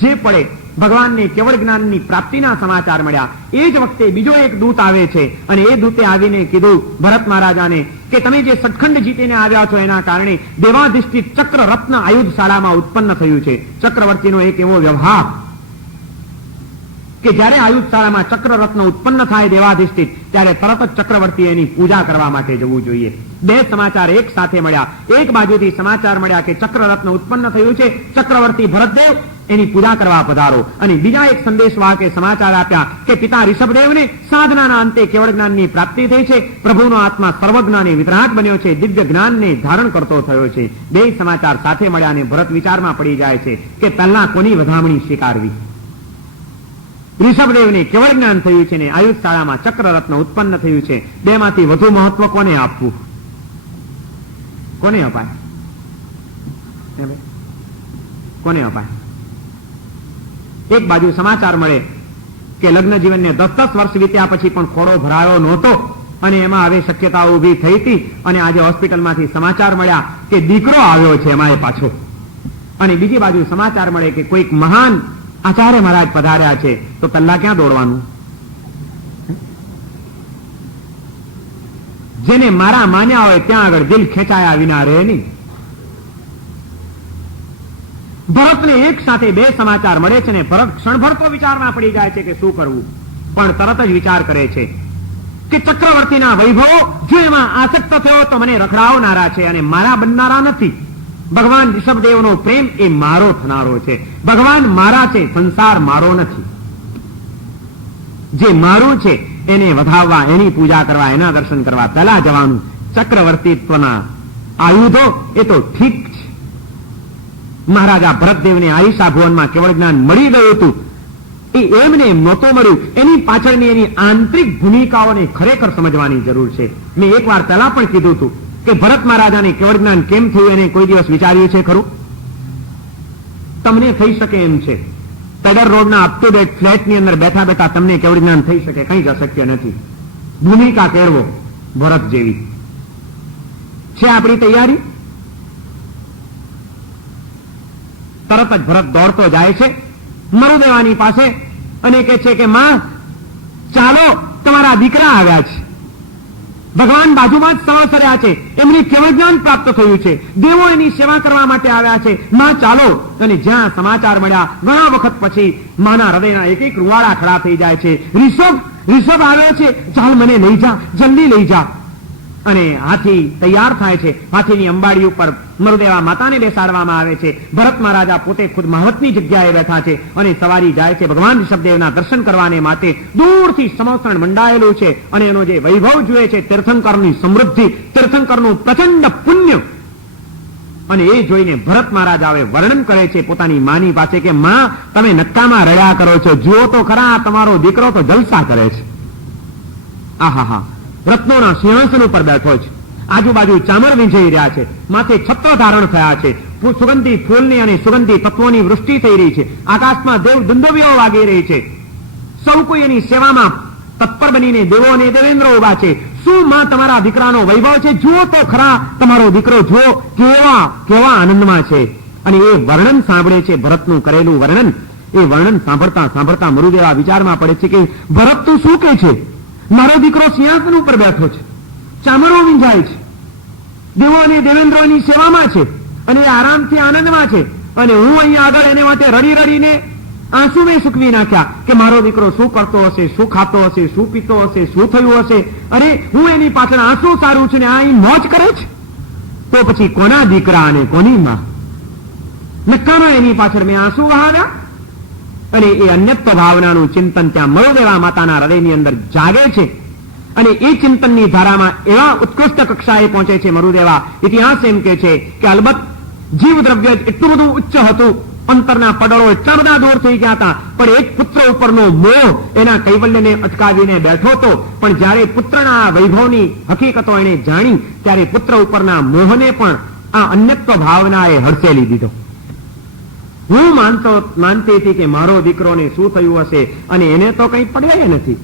જે પડે ભગવાનને કેવળ જ્ઞાનની પ્રાપ્તિના સમાચાર મળ્યા. એ જ વખતે બીજો એક દૂત આવે છે અને એ દૂતે આવીને કીધું ભરત મહારાજાને કે તમે જે સટખંડ જીતીને આવ્યા છો એના કારણે દેવાધિષ્ઠિત ચક્ર રત્ન આયુધશાળામાં ઉત્પન્ન થયું છે. ચક્રવર્તીનો એક એવો વ્યવહાર કે જ્યારે આયુધશાળામાં ચક્ર રત્ન ઉત્પન્ન થાય દેવાધિષ્ઠિત, ત્યારે તરત જ ચક્રવર્તી એની પૂજા કરવા માટે જવું જોઈએ. બે સમાચાર એક સાથે મળ્યા. એક બાજુથી સમાચાર મળ્યા કે ચક્ર રત્ન ઉત્પન્ન થયું છે, ચક્રવર્તી ભરતદેવ એની પૂજા કરવા પધારો. અને બીજા એક સંદેશવાહકે સમાચાર આપ્યા કે પિતા ઋષભદેવને સાધનાના અંતે કેવળ જ્ઞાનની પ્રાપ્તિ થઈ છે. પ્રભુનો આત્મા સર્વજ્ઞ અને વિતરાગ બન્યો છે, દિવ્ય જ્ઞાનને ધારણ કરતો થયો છે. બે સમાચાર સાથે મળ્યા અને ભરત વિચારમાં પડી જાય છે કે પહેલા કોની વધામણી સ્વીકારવી. ઋષભદેવને કેવળ જ્ઞાન થયું છે ને આયુધશાળામાં ચક્ર રત્ન ઉત્પન્ન થયું છે. બેમાંથી વધુ મહત્વ કોને આપવું? કોને અપાય? કોને અપાય? એક બાજુ સમાચાર મળે કે લગ્ન જીવનને 10-10 વર્ષ વીત્યા પછી પણ ખોડો ભરાયો નહોતો અને એમાં હવે શક્યતાઓ ઉભી થઈ હતી. અને આજે હોસ્પિટલમાંથી સમાચાર મળ્યા કે દીકરો આવ્યો છે એમાં એ પાછો. અને બીજી બાજુ સમાચાર મળે કે કોઈક મહાન આચાર્ય મહારાજ પધાર્યા છે, તો પહેલા ક્યાં દોડવાનું? જેને મારા માન્યા હોય ત્યાં આગળ દિલ ખેંચાયા વિના રહે નહીં. ભરતને એક સાથે બે સમાચાર મળે છે ને ભરત ક્ષણભર તો વિચારમાં પડી જાય છે કે શું કરવું, પણ તરત જ વિચાર કરે છે કે ચક્રવર્તીના વૈભવો જો એમાં આસક્ત થયો તો મને રખડાવનારા છે અને મારા બનનારા નથી. ભગવાન ઋષભદેવનો પ્રેમ એ મારો થનારો છે. ભગવાન મારા છે, સંસાર મારો નથી. જે મારું છે એને વધાવવા, એની પૂજા કરવા, એના દર્શન કરવા પહેલા જવાનું. ચક્રવર્તીત્વના આયુધો એ તો ઠીક છે. મહારાજા ભરતદેવને આયશા ભુવનમાં કેવળ જ્ઞાન મળી ગયું હતું. એ એમને નહોતો મળ્યું. એની પાછળની એની આંતરિક ભૂમિકાઓને ખરેખર સમજવાની જરૂર છે. મેં એક વાર પહેલા પણ કીધું હતું કે ભરત મહારાજાને કેવળ જ્ઞાન કેમ થયું એને કોઈ દિવસ વિચાર્યું છે ખરું? તમને થઈ શકે એમ છે. પેડર રોડના અપ ટુ ડેટ ફ્લેટની અંદર બેઠા બેઠા તમને કેવળ જ્ઞાન થઈ શકે, કંઈ જ અશક્ય નથી. ભૂમિકા કેળવો ભરત જેવી. છે આપણી તૈયારી? તરત જ ભરત દોડતો જાય છે મરુદેવાની પાસે અને કહે છે કે માં, ચાલો તમારા દીકરા આવ્યા છે. ભગવાન બાજુમાં જ સવાસર્યા છે, એમની કેવળ જ્ઞાન પ્રાપ્ત થયું છે, દેવો એની સેવા કરવા માટે આવ્યા છે, માં ચાલો. અને જ્યાં સમાચાર મળ્યા ઘણા વખત પછી માના હૃદયના એક એક રૂવાડા ખડા થઈ જાય છે. ઋષભ આવ્યો છે, ચાલ મને લઈ જા, જલ્દી લઈ જા. અને હાથી તૈયાર થાય છે. હાથીની અંબાડી ઉપર મરુદેવા માતાને બેસાડવામાં આવે છે. ભરત મહારાજા પોતે ખુદ મહત્વની જગ્યાએ બેઠા છે અને સવારી જાય છે ભગવાન ઋષભદેવના દર્શન કરવાને માટે. દૂરથી સમોસણ મંડાયેલું છે અને એનો જે વૈભવ જુએ છે, તીર્થંકરની સમૃદ્ધિ, તીર્થંકરનું પ્રચંડ પુણ્ય. અને એ જોઈને ભરત મહારાજા હવે વર્ણન કરે છે પોતાની માની પાસે કે માં, તમે નક્કામાં રડ્યા કરો છો, જુઓ તો ખરા તમારો દીકરો તો જલસા કરે છે. આહા, રત્નોના સિંહાસન ઉપર બેઠો છે, આજુબાજુ ચામર વીંજાઈ રહ્યા છે, માથે છત્ર ધારણ થયા છે, સુગંધી ફૂલની અને સુગંધી તત્વોની વૃષ્ટિ થઈ રહી છે, આકાશમાં દેવ દુંદુભીઓ વાગી રહી છે. સૌ કોઈ એની સેવામાં તત્પર બનીને દેવો અને દેવેન્દ્રો ઉભા છે. શું માં તમારા દીકરાનો વૈભવ છે? જુઓ તો ખરા તમારો દીકરો, જુઓ કેવા આનંદમાં છે. અને એ વર્ણન સાંભળે છે, ભરતનું કરેલું વર્ણન. એ વર્ણન સાંભળતા સાંભળતા મરુદેવા વિચારમાં પડે છે કે ભરત તું શું કહે છે? મારો દીકરો સિંહાસન ઉપર બેઠો છે, ચામરો વીંજાય છે, દેવો અને દેવેન્દ્રોની સેવામાં છે અને આરામથી આનંદમાં છે, અને હું અહીંયા આગળ એને માટે રડી રડીને આંસુ મેં સૂકવી નાખ્યા કે મારો દીકરો શું કરતો હશે, શું ખાતો હશે, શું પીતો હશે, શું થયું હશે. અરે હું એની પાછળ આંસુ સારું છું ને આ અહીં મોજ કરે છે. તો પછી કોના દીકરા અને કોની માં? નકામા એની પાછળ મેં આંસુ વહાવ્યા. અને એ અન્યત્વ ભાવનાનું ચિંતન ત્યાં મરુદેવા માતાના હૃદયની અંદર જાગે છે. અને એ ચિંતનની ધારામાં એવા ઉત્કૃષ્ટ કક્ષાએ પહોંચે છે મરુદેવા. ઇતિહાસ એમ કે છે કે અલબત્ત જીવ દ્રવ્ય એટલું બધું ઉચ્ચ હતું, અંતરના પડોળો એટલા બધા દૂર થઈ ગયા હતા, પણ એક પુત્ર ઉપરનો મોહ એના કૈવલ્યને અટકાવીને બેઠો હતો. પણ જ્યારે પુત્રના વૈભવની હકીકતો એને જાણી ત્યારે પુત્ર ઉપરના મોહને પણ આ અન્યત્વ ભાવનાએ હડસેલી દીધો. હું માનતી હતી કે મારો દીકરોને શું થયું હશે, અને એને તો કંઈ પડ્યા નથી.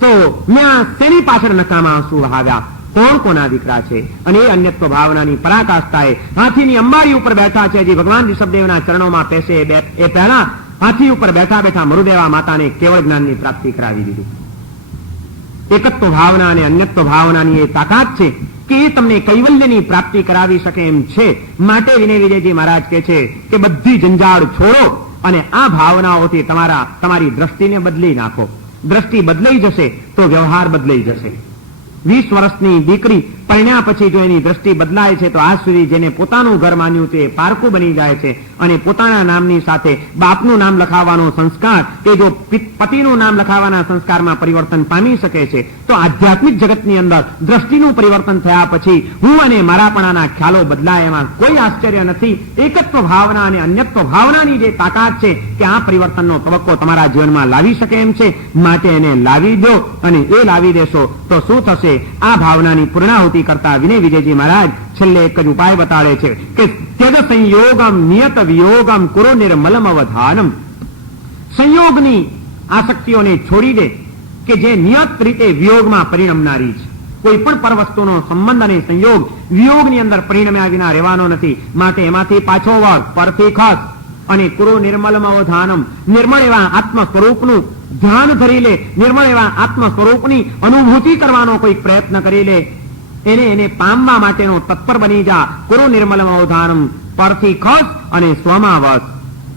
તો મેં આ શેની પાછળ નકામા આંસુ વહાવ્યા? કોણ કોના દીકરા છે? અને એ અન્યત્વ ભાવનાની પરાકાષ્ઠાએ હાથીની અંબારી ઉપર બેઠા છે. હજી ભગવાન ઋષભદેવના ચરણોમાં પેશે એ પહેલા હાથી ઉપર બેઠા બેઠા મરુદેવા માતાને કેવળ જ્ઞાનની પ્રાપ્તિ કરાવી દીધી. એકત્વ ભાવના અને અન્યત્વ ભાવનાની એ તાકાત છે કે એ તમને કૈવલ્યની પ્રાપ્તિ કરાવી શકે એમ છે. માટે વિનય વિજયજી મહારાજ કહે છે કે બધી જંજાળ છોડો અને આ ભાવનાઓથી તમારી દ્રષ્ટિને બદલી નાખો. દ્રષ્ટિ બદલાઈ જશે તો વ્યવહાર બદલાઈ જશે. 20 વર્ષની દીકરી પરણ્યા પછી જો એની દ્રષ્ટિ બદલાય છે તો આજ સુધી જેને પોતાનું ઘર માન્યું તે પારકું બની જાય છે. અને પોતાના નામની સાથે બાપનું નામ લખાવવાનો સંસ્કાર એ જો પતિનું નામ લખાવવાના સંસ્કારમાં પરિવર્તન પામી શકે છે, તો આધ્યાત્મિક જગતની અંદર દ્રષ્ટિનું પરિવર્તન થયા પછી હું અને મારાપણાના ખ્યાલો બદલાય એમાં કોઈ આશ્ચર્ય નથી. એકત્વ ભાવના અને અન્યત્વ ભાવનાની જે તાકાત છે કે આ પરિવર્તનનો તબક્કો તમારા જીવનમાં લાવી શકે એમ છે. માટે એને લાવી દો, અને એ લાવી દેશો તો શું થશે? આ ભાવનાની પૂર્ણાહુતિ કરતા વિનય વિજયજી મહારાજ છેલ્લે એક જ ઉપાય બતાડે છે કે ત્યજ સંયોગમ નિયત વિયોગમ કુરુ નિર્મલમ અવધાનમ. સંયોગની આસક્તિઓને છોડી દે કે જે નિયત રીતે વિયોગમાં પરિણમનારી છે. કોઈ પણ પરવસ્તુનો સંબંધ અને સંયોગ વિયોગની અંદર પરિણમ્યા વિના રહેવાનો નથી. માટે એમાંથી પાછો વળ, પરથી ખસ, અને કુરુ નિર્મલમ અવધાનમ. નિર્મળ એવા આત્મ સ્વરૂપનું ધ્યાન ધરી લે, નિર્મળ એવા આત્મ સ્વરૂપની અનુભૂતિ કરવાનો કોઈ પ્રયત્ન કરી લે. એને પામવા માટેનો તત્પર બની જા. કુરુ નિર્મલમ અવધાનમ. પરથી ખસ અને સ્વમાં વસ.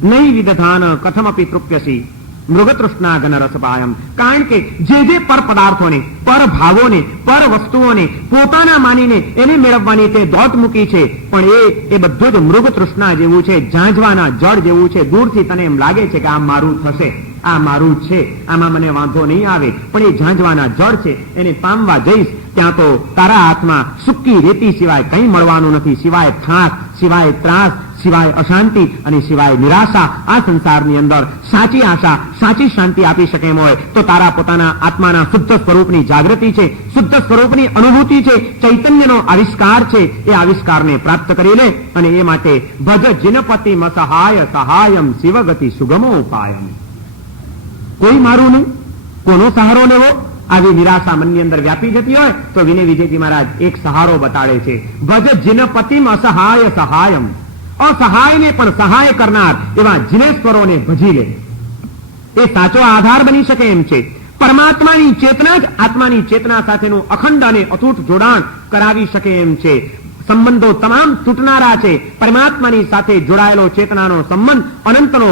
નહીં વિદધાન કથમપી તૃપ્યસી મૃગતૃષ્ણા ઘન રસપાયમ. કારણ કે જે પર પદાર્થોને, પર ભાવોને, પર વસ્તુઓને પોતાના માનીને એને મેળવવાની તે દોટ મૂકી છે, પણ એ બધું જ મૃગ તૃષ્ણા જેવું છે, ઝાંઝવાના જળ જેવું છે. દૂરથી તને એમ લાગે છે કે આ મારું થશે, આ મારું છે, આમાં મને વાંધો નહીં આવે, પણ એ ઝાંઝવાના જળ છે. એને પામવા જઈશ ત્યાં તો તારા હાથમાં સૂકી રેતી સિવાય કંઈ મળવાનું નથી, સિવાય થાક, સિવાય ત્રાસ, સિવાય અશાંતિ અને સિવાય નિરાશા. આ સંસારની અંદર સાચી આશા, સાચી શાંતિ આપી શકે એમ હોય તો તારા પોતાના આત્માના શુદ્ધ સ્વરૂપની જાગૃતિ છે, શુદ્ધ સ્વરૂપની અનુભૂતિ છે, ચૈતન્યનો આવિષ્કાર છે. એ આવિષ્કારને પ્રાપ્ત કરી લે. અને એ માટે ભજ જિનપતિ સહાય સહાયમ શિવગતિ સુગમો ઉપાયમ. કોઈ મારું નહીં, કોનો સહારો લેવો? આવી નિરાશા મનની અંદર વ્યાપી જતી હોય તો વિનય વિજયજી મહારાજ એક સહારો બતાડે છે. ભજ જિનપતિમ અસહાય સહાયમ. અસહાયને પણ સહાય કરનાર એવા જિનેશ્વરોને ભજી લે. એ સાચો આધાર બની શકે એમ છે. પરમાત્માની ચેતના જ આત્માની ચેતના સાથેનું અખંડ અને અતૂટ જોડાણ કરાવી શકે એમ છે. સંબંધો તમામ તૂટનારા છે. પરમાત્માની સાથે જોડાયેલો ચેતનાનો સંબંધ અનંતનો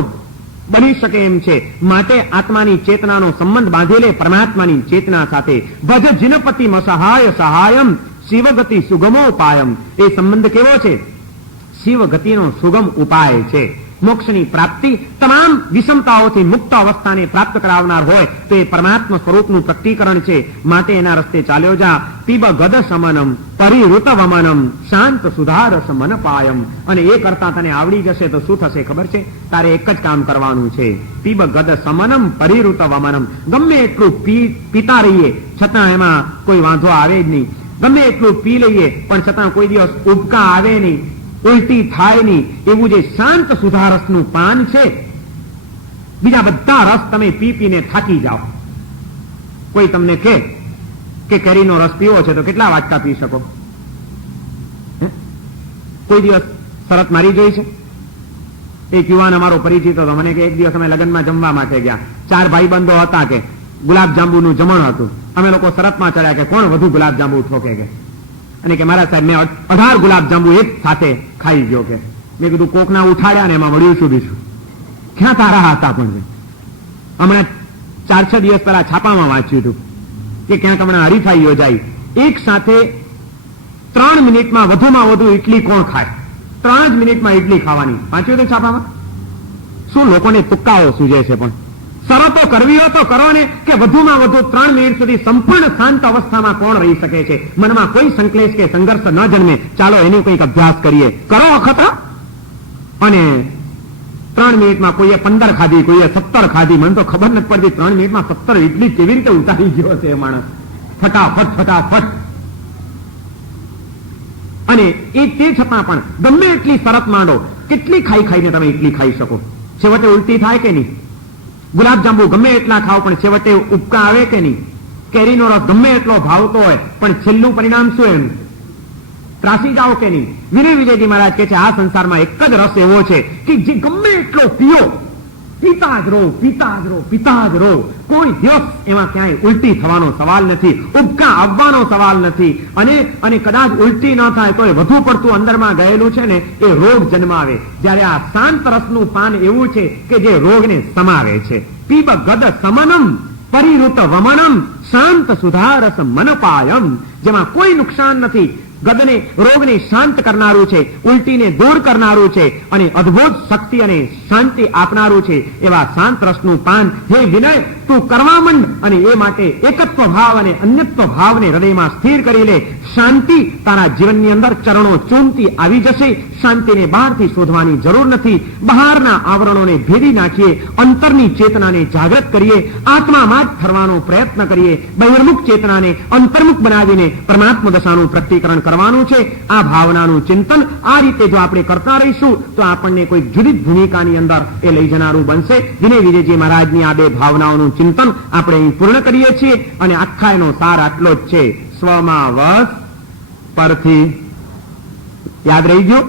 બની શકે એમ છે. માટે આત્માની ચેતનાનો સંબંધ બાંધી લે પરમાત્માની ચેતના સાથે. ભજ જિનપતિમ સહાય સહાયમ શિવગતિ સુગમોપાયમ. એ સંબંધ કેવો છે? શિવ ગતિનો સુગમ ઉપાય છે. મોક્ષની પ્રાપ્તિ તમામ વિષમતાઓથી મુક્ત અવસ્થાને પ્રાપ્ત કરાવનાર હોય તો એ પરમાત્મા સ્વરૂપનું પ્રકટીકરણ છે. માટે એના રસ્તે ચાલ્યો જા. પીબ ગદ શમનમ પરિઋત વમનમ શાંત સુધારસ મન પાયમ. અને એ કરતા તને આવડી જશે તો શું થશે ખબર છે? તારે એક જ કામ કરવાનું છે. પીબ ગદ શમનમ પરિઋત વમનમ. ગમે એટલું પીતા રહીએ છતાં એમાં કોઈ વાંધો આવે જ નહીં. ગમે એટલું પી લઈએ પણ છતાં કોઈ દિવસ ઉબકા આવે નહીં, ઉલટી થાય નહીં. એવું જે શાંત સુધારસનું પાન છે. બીજા બધા રસ તમે પી પીને થાકી જાઓ. કોઈ તમને કહે કે કેરીનો રસ પીવો છે તો કેટલા વાટકા પી શકો? કોઈ દિવસ શરત મારી જોઈ છે? એક યુવાન અમારો પરિચિત હતો, મને કે એક દિવસ અમે લગ્નમાં જમવા માટે ગયા. 4 ભાઈબંધો હતા કે ગુલાબ જાંબુનું જમણ હતું. અમે લોકો શરતમાં ચડ્યા કે કોણ વધુ ગુલાબ જાંબુ ઠોકે કે. અને કે મારા સાહેબ મેં 18 ગુલાબ જાંબુ એક સાથે ખાઈ ગયો કે. મેં કીધું કોકના ઉઠાડ્યા ને એમાં વળ્યું શું બીજું? ક્યાં તારા હતા? પણ હમણાં 4-6 દિવસ પહેલા છાપામાં વાંચ્યું હતું કે ક્યાંક હમણાં હરીફાઈ યોજાઈ. એક સાથે 3 મિનિટમાં વધુમાં વધુ ઇડલી કોણ ખાય? 3 જ મિનિટમાં ઇડલી ખાવાની. વાંચ્યું હતું છાપામાં? શું લોકોને તુક્કાઓ સૂજે છે. પણ શરતો કરવી હોય તો કરો ને, કે વધુમાં વધુ 3 મિનિટ સુધી સંપૂર્ણ શાંત અવસ્થામાં કોણ રહી શકે છે? મનમાં કોઈ સંકલેશ કે સંઘર્ષ ન જન્મે. ચાલો એનો કંઈક અભ્યાસ કરીએ. કરો વખત. અને 3 મિનિટમાં કોઈએ 15 ખાધી, કોઈએ 17 ખાધી. મને તો ખબર નથી પડતી 3 મિનિટમાં 17 ઇડલી કેવી રીતે ઉતારી ગયો છે એ માણસ. ફટાફટ ફટાફટ. અને એ તે છતાં પણ ગમે એટલી શરત માંડો, કેટલી ખાઈ ખાઈને તમે ઇડલી ખાઈ શકો? છેવટે ઉલટી થાય કે નહીં? ગુલાબજાંબુ ગમે એટલા ખાઓ પણ છેવટે ઉપકા આવે કે નહીં? કેરીનો રસ ગમે એટલો ભાવતો હોય પણ છેલ્લું પરિણામ શું એનું? ત્રાસી જાઓ કે નહીં? વિનય વિજયજી મહારાજ કહે છે આ સંસારમાં એક જ રસ એવો છે કે જે ગમે એટલો પીઓ, પીતા જ રહો, પીતા જ રહો, પીતા જ રહો. કોઈ દિવસ એમાં ક્યાંય ઉલટી થવાનો સવાલ નથી, ઉપકા આવવાનો સવાલ નથી. અને કદાચ ઉલટી ન થાય તો એ વધુ પડતું અંદરમાં ગયેલું છે ને એ રોગ જન્માવે. જ્યારે આ શાંત રસનું પાન એવું છે કે જે રોગને સમાવે છે. પીબ ગદ સમનમ પરિવૃત વમનમ શાંત સુધારસ મનપાયમ. જેમાં કોઈ નુકસાન નથી. ગદને, રોગને શાંત કરનારું છે, ઉલટીને દૂર કરનારું છે અને અદ્ભુત શક્તિ અને શાંતિ આપનારું છે. એવા શાંત રસનું પાન હે વિનય તું કરવા માંડ. અને એ માટે એકત્વ ભાવ અને અન્યત્વ ભાવને હૃદયમાં સ્થિર કરી લે. શાંતિ તારા જીવનની અંદર ચરણો ચૂમતી આવી જશે. શાંતિને બહારથી શોધવાની જરૂર નથી. બહારના આવરણોને ભેદી નાખીએ, અંતરની ચેતનાને જાગૃત કરીએ, આત્મામાં જ ઠરવાનો પ્રયત્ન કરીએ. બહિર્મુખ ચેતનાને અંતર્મુખ બનાવીને પરમાત્મા દશાનું પ્રકટીકરણ કરવાનું છે. આ ભાવનાનું ચિંતન આ રીતે જો આપણે કરતા રહીશું તો આપણને કોઈ જુદી ભૂમિકાની અંદર એ લઈ જનારું બનશે. વિનય વિજયજી મહારાજની આ બે ભાવનાઓનું ચિંતન આપણે અહીં પૂર્ણ કરીએ છીએ. અને આખા એનો સાર આટલો જ છે. સ્વમાં વશ પરથી. યાદ રહી ગયું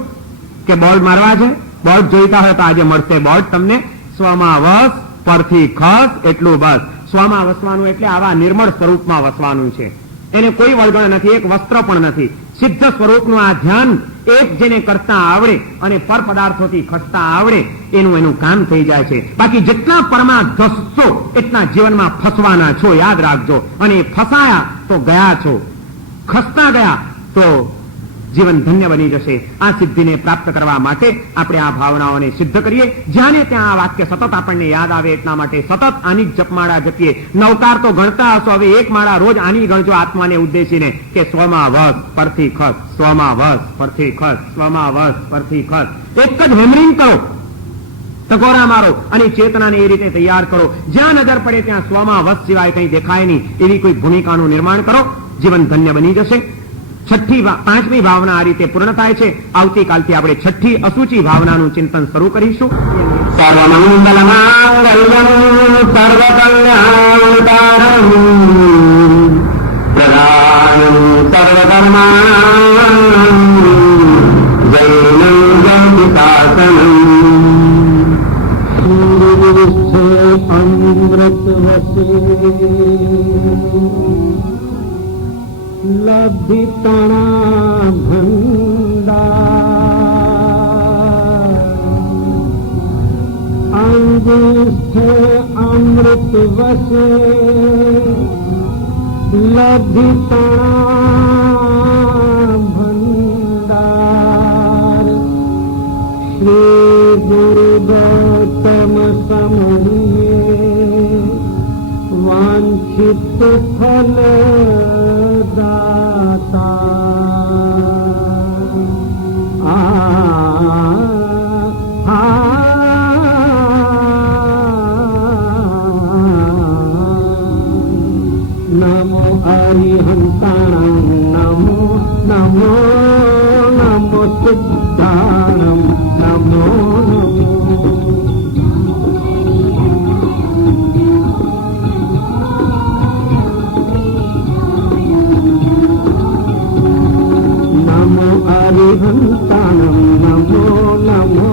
કે બોર્ડ મારવા છે? બોર્ડ જોઈતા હોય તો આજે મળશે બોર્ડ તમને. સ્વમાં વશ પરથી ખસ એટલું બસ. સ્વમાં વસવાનું એટલે આવા નિર્મળ સ્વરૂપમાં વસવાનું છે. એને કોઈ વળગણ નથી, એક વસ્ત્ર પણ નથી. સિદ્ધ સ્વરૂપનું આ ધ્યાન એક જેને કરતા આવડે અને પર પદાર્થોથી ખસતા આવડે એનું કામ થઈ જાય છે. બાકી જેટલા પરમાં ધસશો એટલા જીવનમાં ફસવાના છો, યાદ રાખજો. અને ફસાયા તો ગયા છો, ખસતા ગયા તો જીવન ધન્ય બની જશે. આ સિદ્ધિને પ્રાપ્ત કરવા માટે આપણે આ ભાવનાઓને સિદ્ધ કરીએ. જ્યાં ને ત્યાં આ વાક્ય સતત આપણને યાદ આવે એટલા માટે સતત આની જ જપમાળા જપીએ. 9 કાર તો ગણતા હશો, હવે એક માળા રોજ આની ગણજો આત્માને ઉદ્દેશીને કે સ્વમાં વસ પરથી ખસ, સ્વમાં વસ પરથી ખસ, સ્વમાં વસ પરથી ખસ. એક જ હેમરિંગ કરો, ટકોરા મારો અને ચેતનાને એ રીતે તૈયાર કરો. જ્યાં નજર પડે ત્યાં સ્વમાં વસ સિવાય કંઈ દેખાય નહીં એવી કોઈ ભૂમિકાનું નિર્માણ કરો. જીવન ધન્ય બની જશે. પાંચમી ભાવના આ રીતે પૂર્ણ થાય છે. આવતીકાલથી આપણે 6ઠ્ઠી અસુચિ ભાવનાનું ચિંતન શરૂ કરીશું. સર્વમંગલ માંગલ્યમ સર્વકલ્યાણકારમ પ્રધાનમ સર્વધર્માણામ જૈનમ જયંતિકાસનમ અમૃત લબ્ધિતણા ભંડાર અંગુષ્ઠે અમૃત વસે લબ્ધિતણા ભંડાર શ્રી ગુરુગૌતમ સમૂહે વાંછિત ફલ નમો હરિહંતાણં નમો નમો નમો સિદ્ધાણં નમો નમો હરિહંતાણં નમો નમો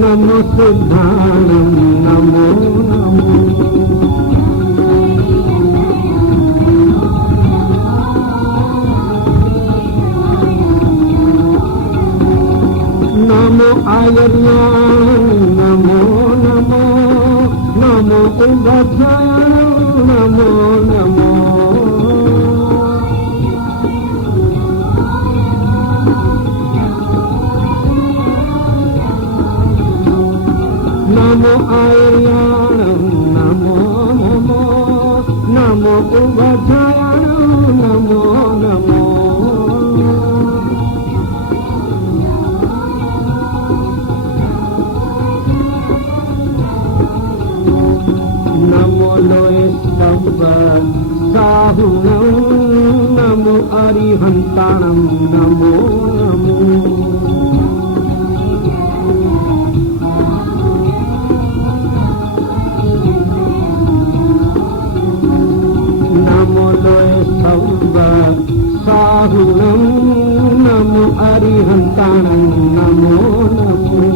નમો સિદ્ધાણં નમો નમો નમો આયર્યાણ નમો નમો નમો ઉદધાયણ નમો નમો नमो आयर्याणं नमो नमो नमो उभयाणं नमो नमो नमो लोय स्तंभ साहुणं नमो अरिहन्ताणं नमो नमो नमो लोय स्तंभ साहुणं नमो अरिहन्ताणं नमो नमो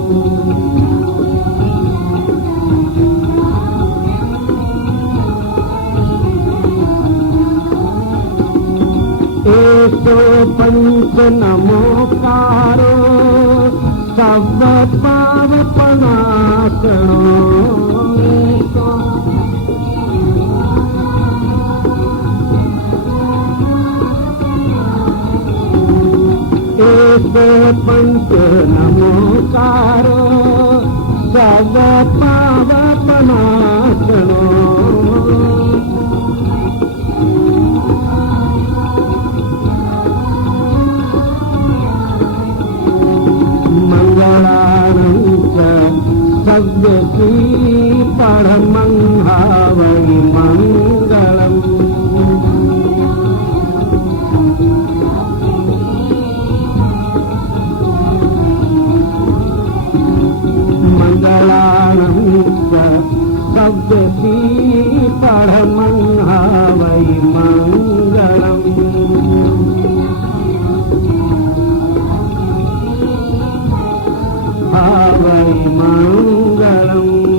एसो पंच नमोकारो सब पावपनाशनो एसो पंच नमोकारो सब पावपनाशनो मंगलानं च सव्यसी परमंहावै मंगलम् मंगलानं च सव्यसी परमंहावै मंगलम् हावै मंगलम्